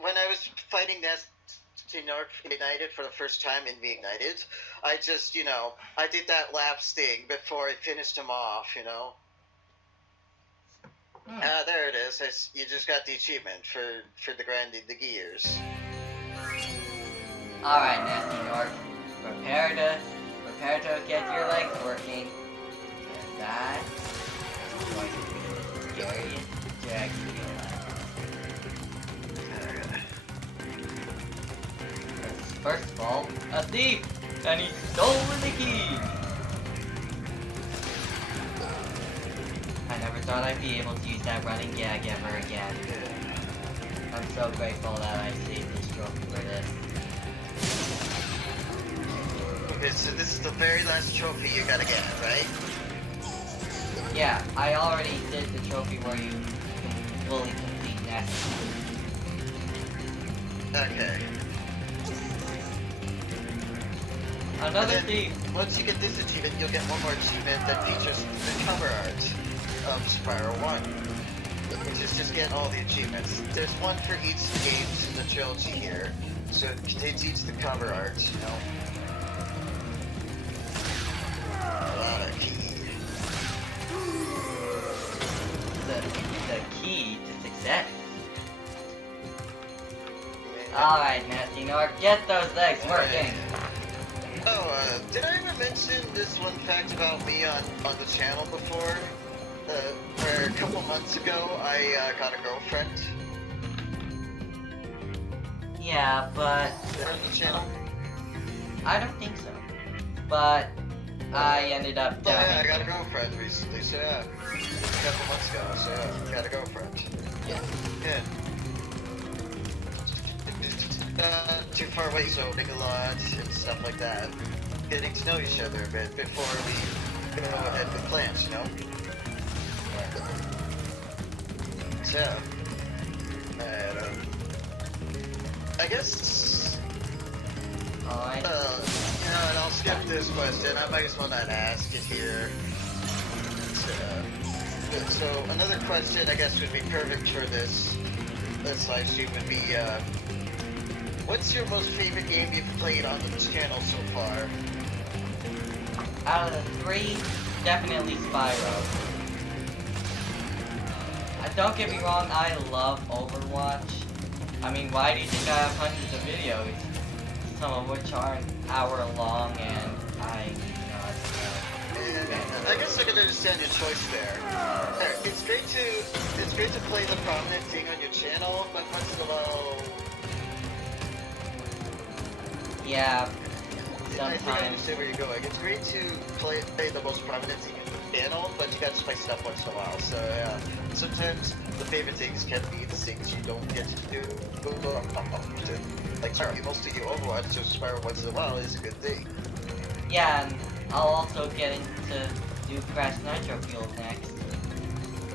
When I was fighting Nasty Nork Reignited for the first time in Reignited, I just, I did that laps thing before I finished him off, there it is. You just got the achievement for the grinding the gears. Alright, Nasty Nork. Prepare to get your legs working. And that is going to be the scariest drag in your life. First of all, a thief! And he's stolen the key! I never thought I'd be able to use that running gag ever again. I'm so grateful that I saved this trophy for this. Okay, so this is the very last trophy you gotta get, right? Yeah, I already did the trophy where you fully complete Nasty. Okay. Another thief! Once you get this achievement, you'll get one more achievement that features the cover art of Spyro 1. Which is just getting all the achievements. There's one for each games in the trilogy here. So it contains each the cover art, A lot of key. The key to success. Alright, Nasty Nork, get those legs working! Oh, did I ever mention this one fact about me on the channel before? Where a couple months ago, I got a girlfriend. Yeah, but... On the channel? I don't think so. But... I ended up Oh down. yeah, I got a girlfriend recently, so yeah. A couple months ago, so yeah, got a girlfriend. Yeah. Good. Not too far away, so make a lot and stuff like that. Getting to know each other a bit before we go ahead with plans, So, I guess, Alright. and I'll skip this question. I might as well not ask it here. So another question I guess would be perfect for this live stream would be, what's your most favorite game you've played on the channel so far? Out of the 3, definitely Spyro. Don't get me wrong, I love Overwatch, I mean, why do you think I have hundreds of videos? Some of which are an hour long, and I I guess I can understand your choice there. It's great to play the prominent thing on your channel, but once in a while, yeah, I think I sometimes. understand where you're going. It's great to play the most prominent thing on the channel, but you gotta spice it up once in a while. So sometimes the favorite things can be the things you don't get to do often. Like Spyro, mostly do Overwatch, so Spyro once in a while is a good thing. Yeah, and I'll also get into do Crash Nitro Fuels next.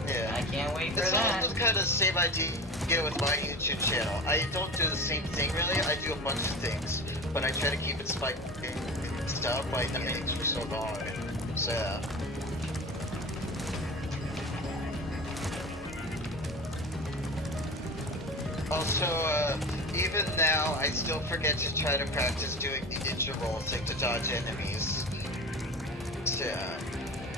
Yeah. I can't wait for It's that. the kind of same idea with my YouTube channel. I don't do the same thing really. I do a bunch of things, but I try to keep it spiked up by things for so long. So yeah. Also, even now, I still forget to try to practice doing the ninja roll thing to dodge enemies. So,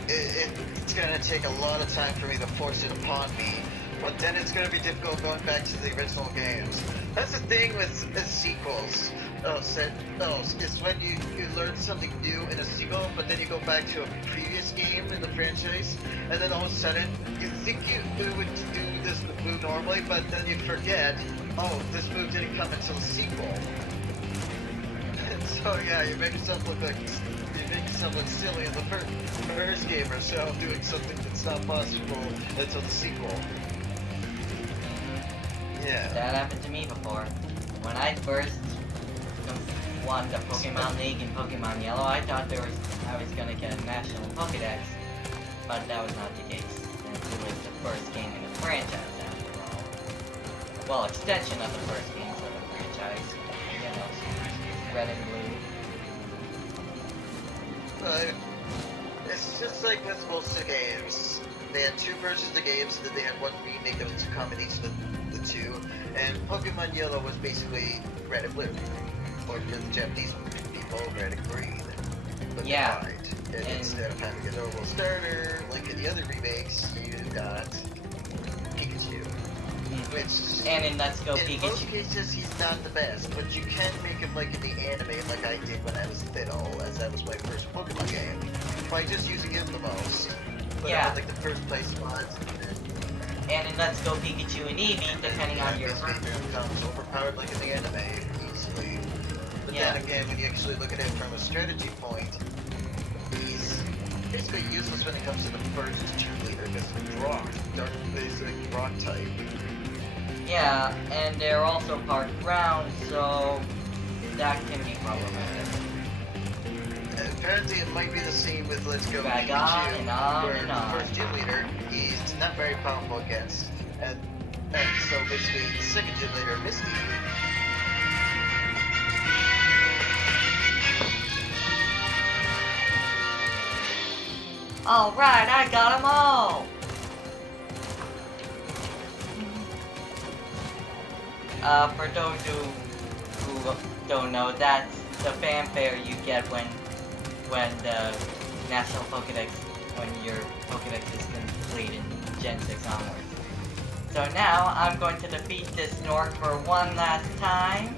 it's gonna take a lot of time for me to force it upon me, but then it's gonna be difficult going back to the original games. That's the thing with sequels. It's when you learn something new in a sequel, but then you go back to a previous game in the franchise, and then all of a sudden, you think you would do this move normally, but then you forget, oh, this move didn't come until the sequel. And so yeah, you make yourself look silly in the first game or so, doing something that's not possible until the sequel. Yeah. That happened to me before. When I first won the Pokemon League in Pokemon Yellow, I thought I was gonna get a national Pokedex, but that was not the case. Since it was the first game in the franchise after all. Well, extension of the first games of the franchise. You know, Red and Blue. It's just like with most of the games. They had two versions of the games, and then they had one remake that was a combination of the two. And Pokemon Yellow was basically Red and Blue. Or for the Japanese people, Red and Green. But Yeah. And instead of having a normal starter, like in the other remakes, you got Pikachu. Which, And in Let's Go in Pikachu. most cases, he's not the best, but you can make him like in the anime, like I did when I was little, as that was my first Pokemon game, by just using him the most. But Yeah. like the first place spots. And in Let's Go Pikachu and Eevee, depending on your... becomes overpowered like in the anime, easily. But Yeah. then again, when you actually look at it from a strategy point, he's basically useless when it comes to the first cheerleader, because he's rock. Dark basic rock type. Yeah, and they're also part ground, so that can be problematic. Apparently it might be the same with Let's Go Drag Pikachu, on and on where and the on. first gym leader he's not very powerful against, and so basically the second gym leader, Misty, Alright, I got them all! For those who don't know, that's the fanfare you get when the National Pokedex, when your Pokedex is complete in Gen 6 onwards. So now, I'm going to defeat this Snork for one last time,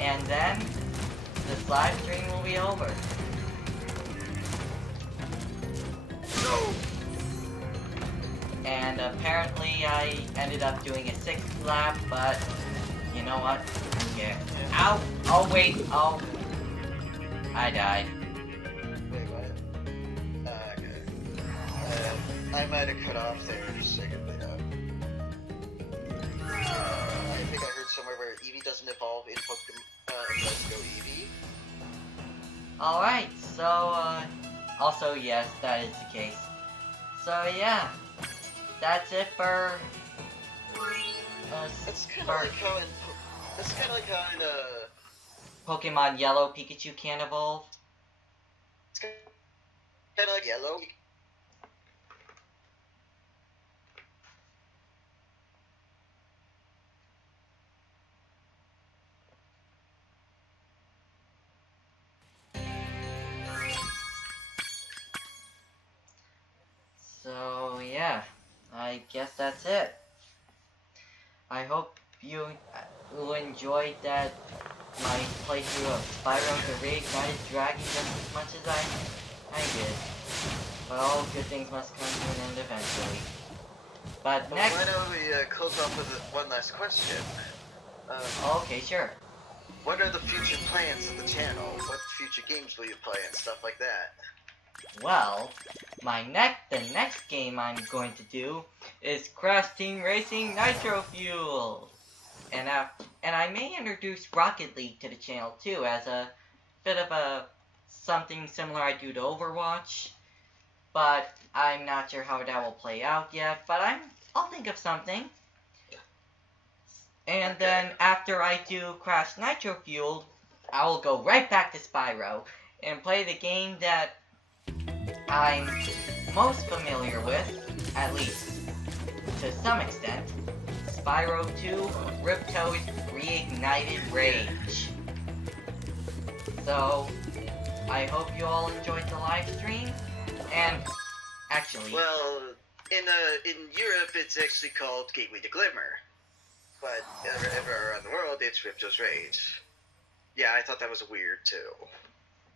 and then this live stream will be over. And apparently I ended up doing a 6th lap, but you know what? Yeah. Ow! Oh wait, oh. I died. wait, what? Okay. I might have cut off there for a second, but I think I heard somewhere where Eevee doesn't evolve in Pokemon in Let's Go Eevee. Alright, so, also yes, that is the case. So yeah, that's it for, That's kind of like how in Pokemon Yellow Pikachu can evolve. it's kind of like Yellow. So yeah, I guess that's it. I hope you who enjoyed that my playthrough of Spyro the Reignited Dragon just as much as I did. But all good things must come to an end eventually. But Well, next... why don't we close off with one last question? Okay, sure. What are the future plans of the channel? What future games will you play and stuff like that? Well, the next game I'm going to do is Crash Team Racing Nitro Fuel. And I may introduce Rocket League to the channel too, as a bit of a something similar I do to Overwatch. But I'm not sure how that will play out yet, but I'll think of something. And then after I do Crash Nitro Fueled, I will go right back to Spyro and play the game that I'm most familiar with, at least to some extent, Spyro 2 Ripto's Reignited Rage. So, I hope you all enjoyed the live stream, and actually... Well, in Europe it's actually called Gateway to Glimmer, but everywhere around the world it's Ripto's Rage. Yeah, I thought that was weird too.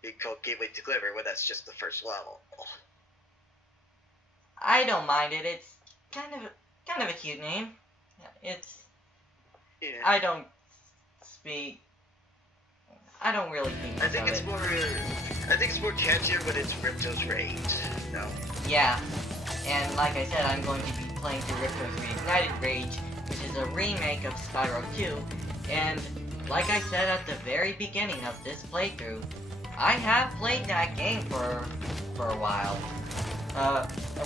Being called Gateway to Glimmer when that's just the first level. I don't mind it. It's kind of a cute name. It's... Yeah. I don't really think I think it's more catchier when it's Ripto's Rage. No. Yeah. And like I said, I'm going to be playing through Ripto's Reignited Rage, which is a remake of Spyro 2. And like I said at the very beginning of this playthrough, I have played that game for a while.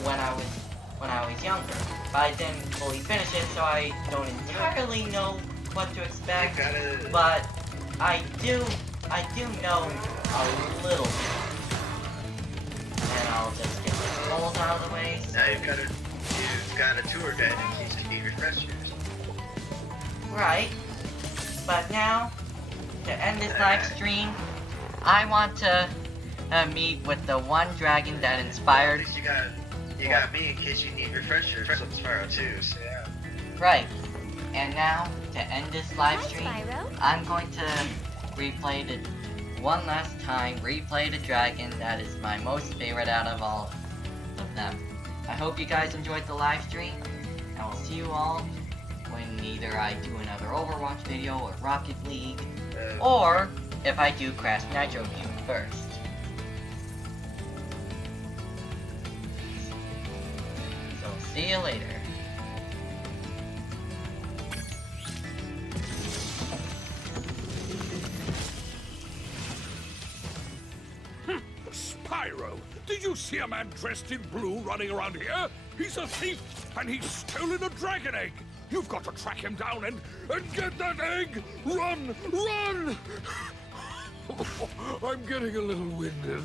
When I was younger. But I didn't fully finish it, so I don't entirely know what to expect. But I do know a little bit. And I'll just get this gold out of the way. So. Now you've got a tour guide in case you need refreshers. Right. But now, to end this live stream, I want to meet with the one dragon that inspired... At least you got me in case you need refreshers from Spyro 2, so yeah. Right. And now, to end this live stream, Spyro. I'm going to replay the dragon that is my most favorite out of all of them. I hope you guys enjoyed the live stream, and I'll see you all when either I do another Overwatch video or Rocket League, or if I do Crash Nitro Fuel first. So, see you later. Spyro, did you see a man dressed in blue running around here? He's a thief, and he's stolen a dragon egg. You've got to track him down and get that egg! Run! Run! I'm getting a little winded.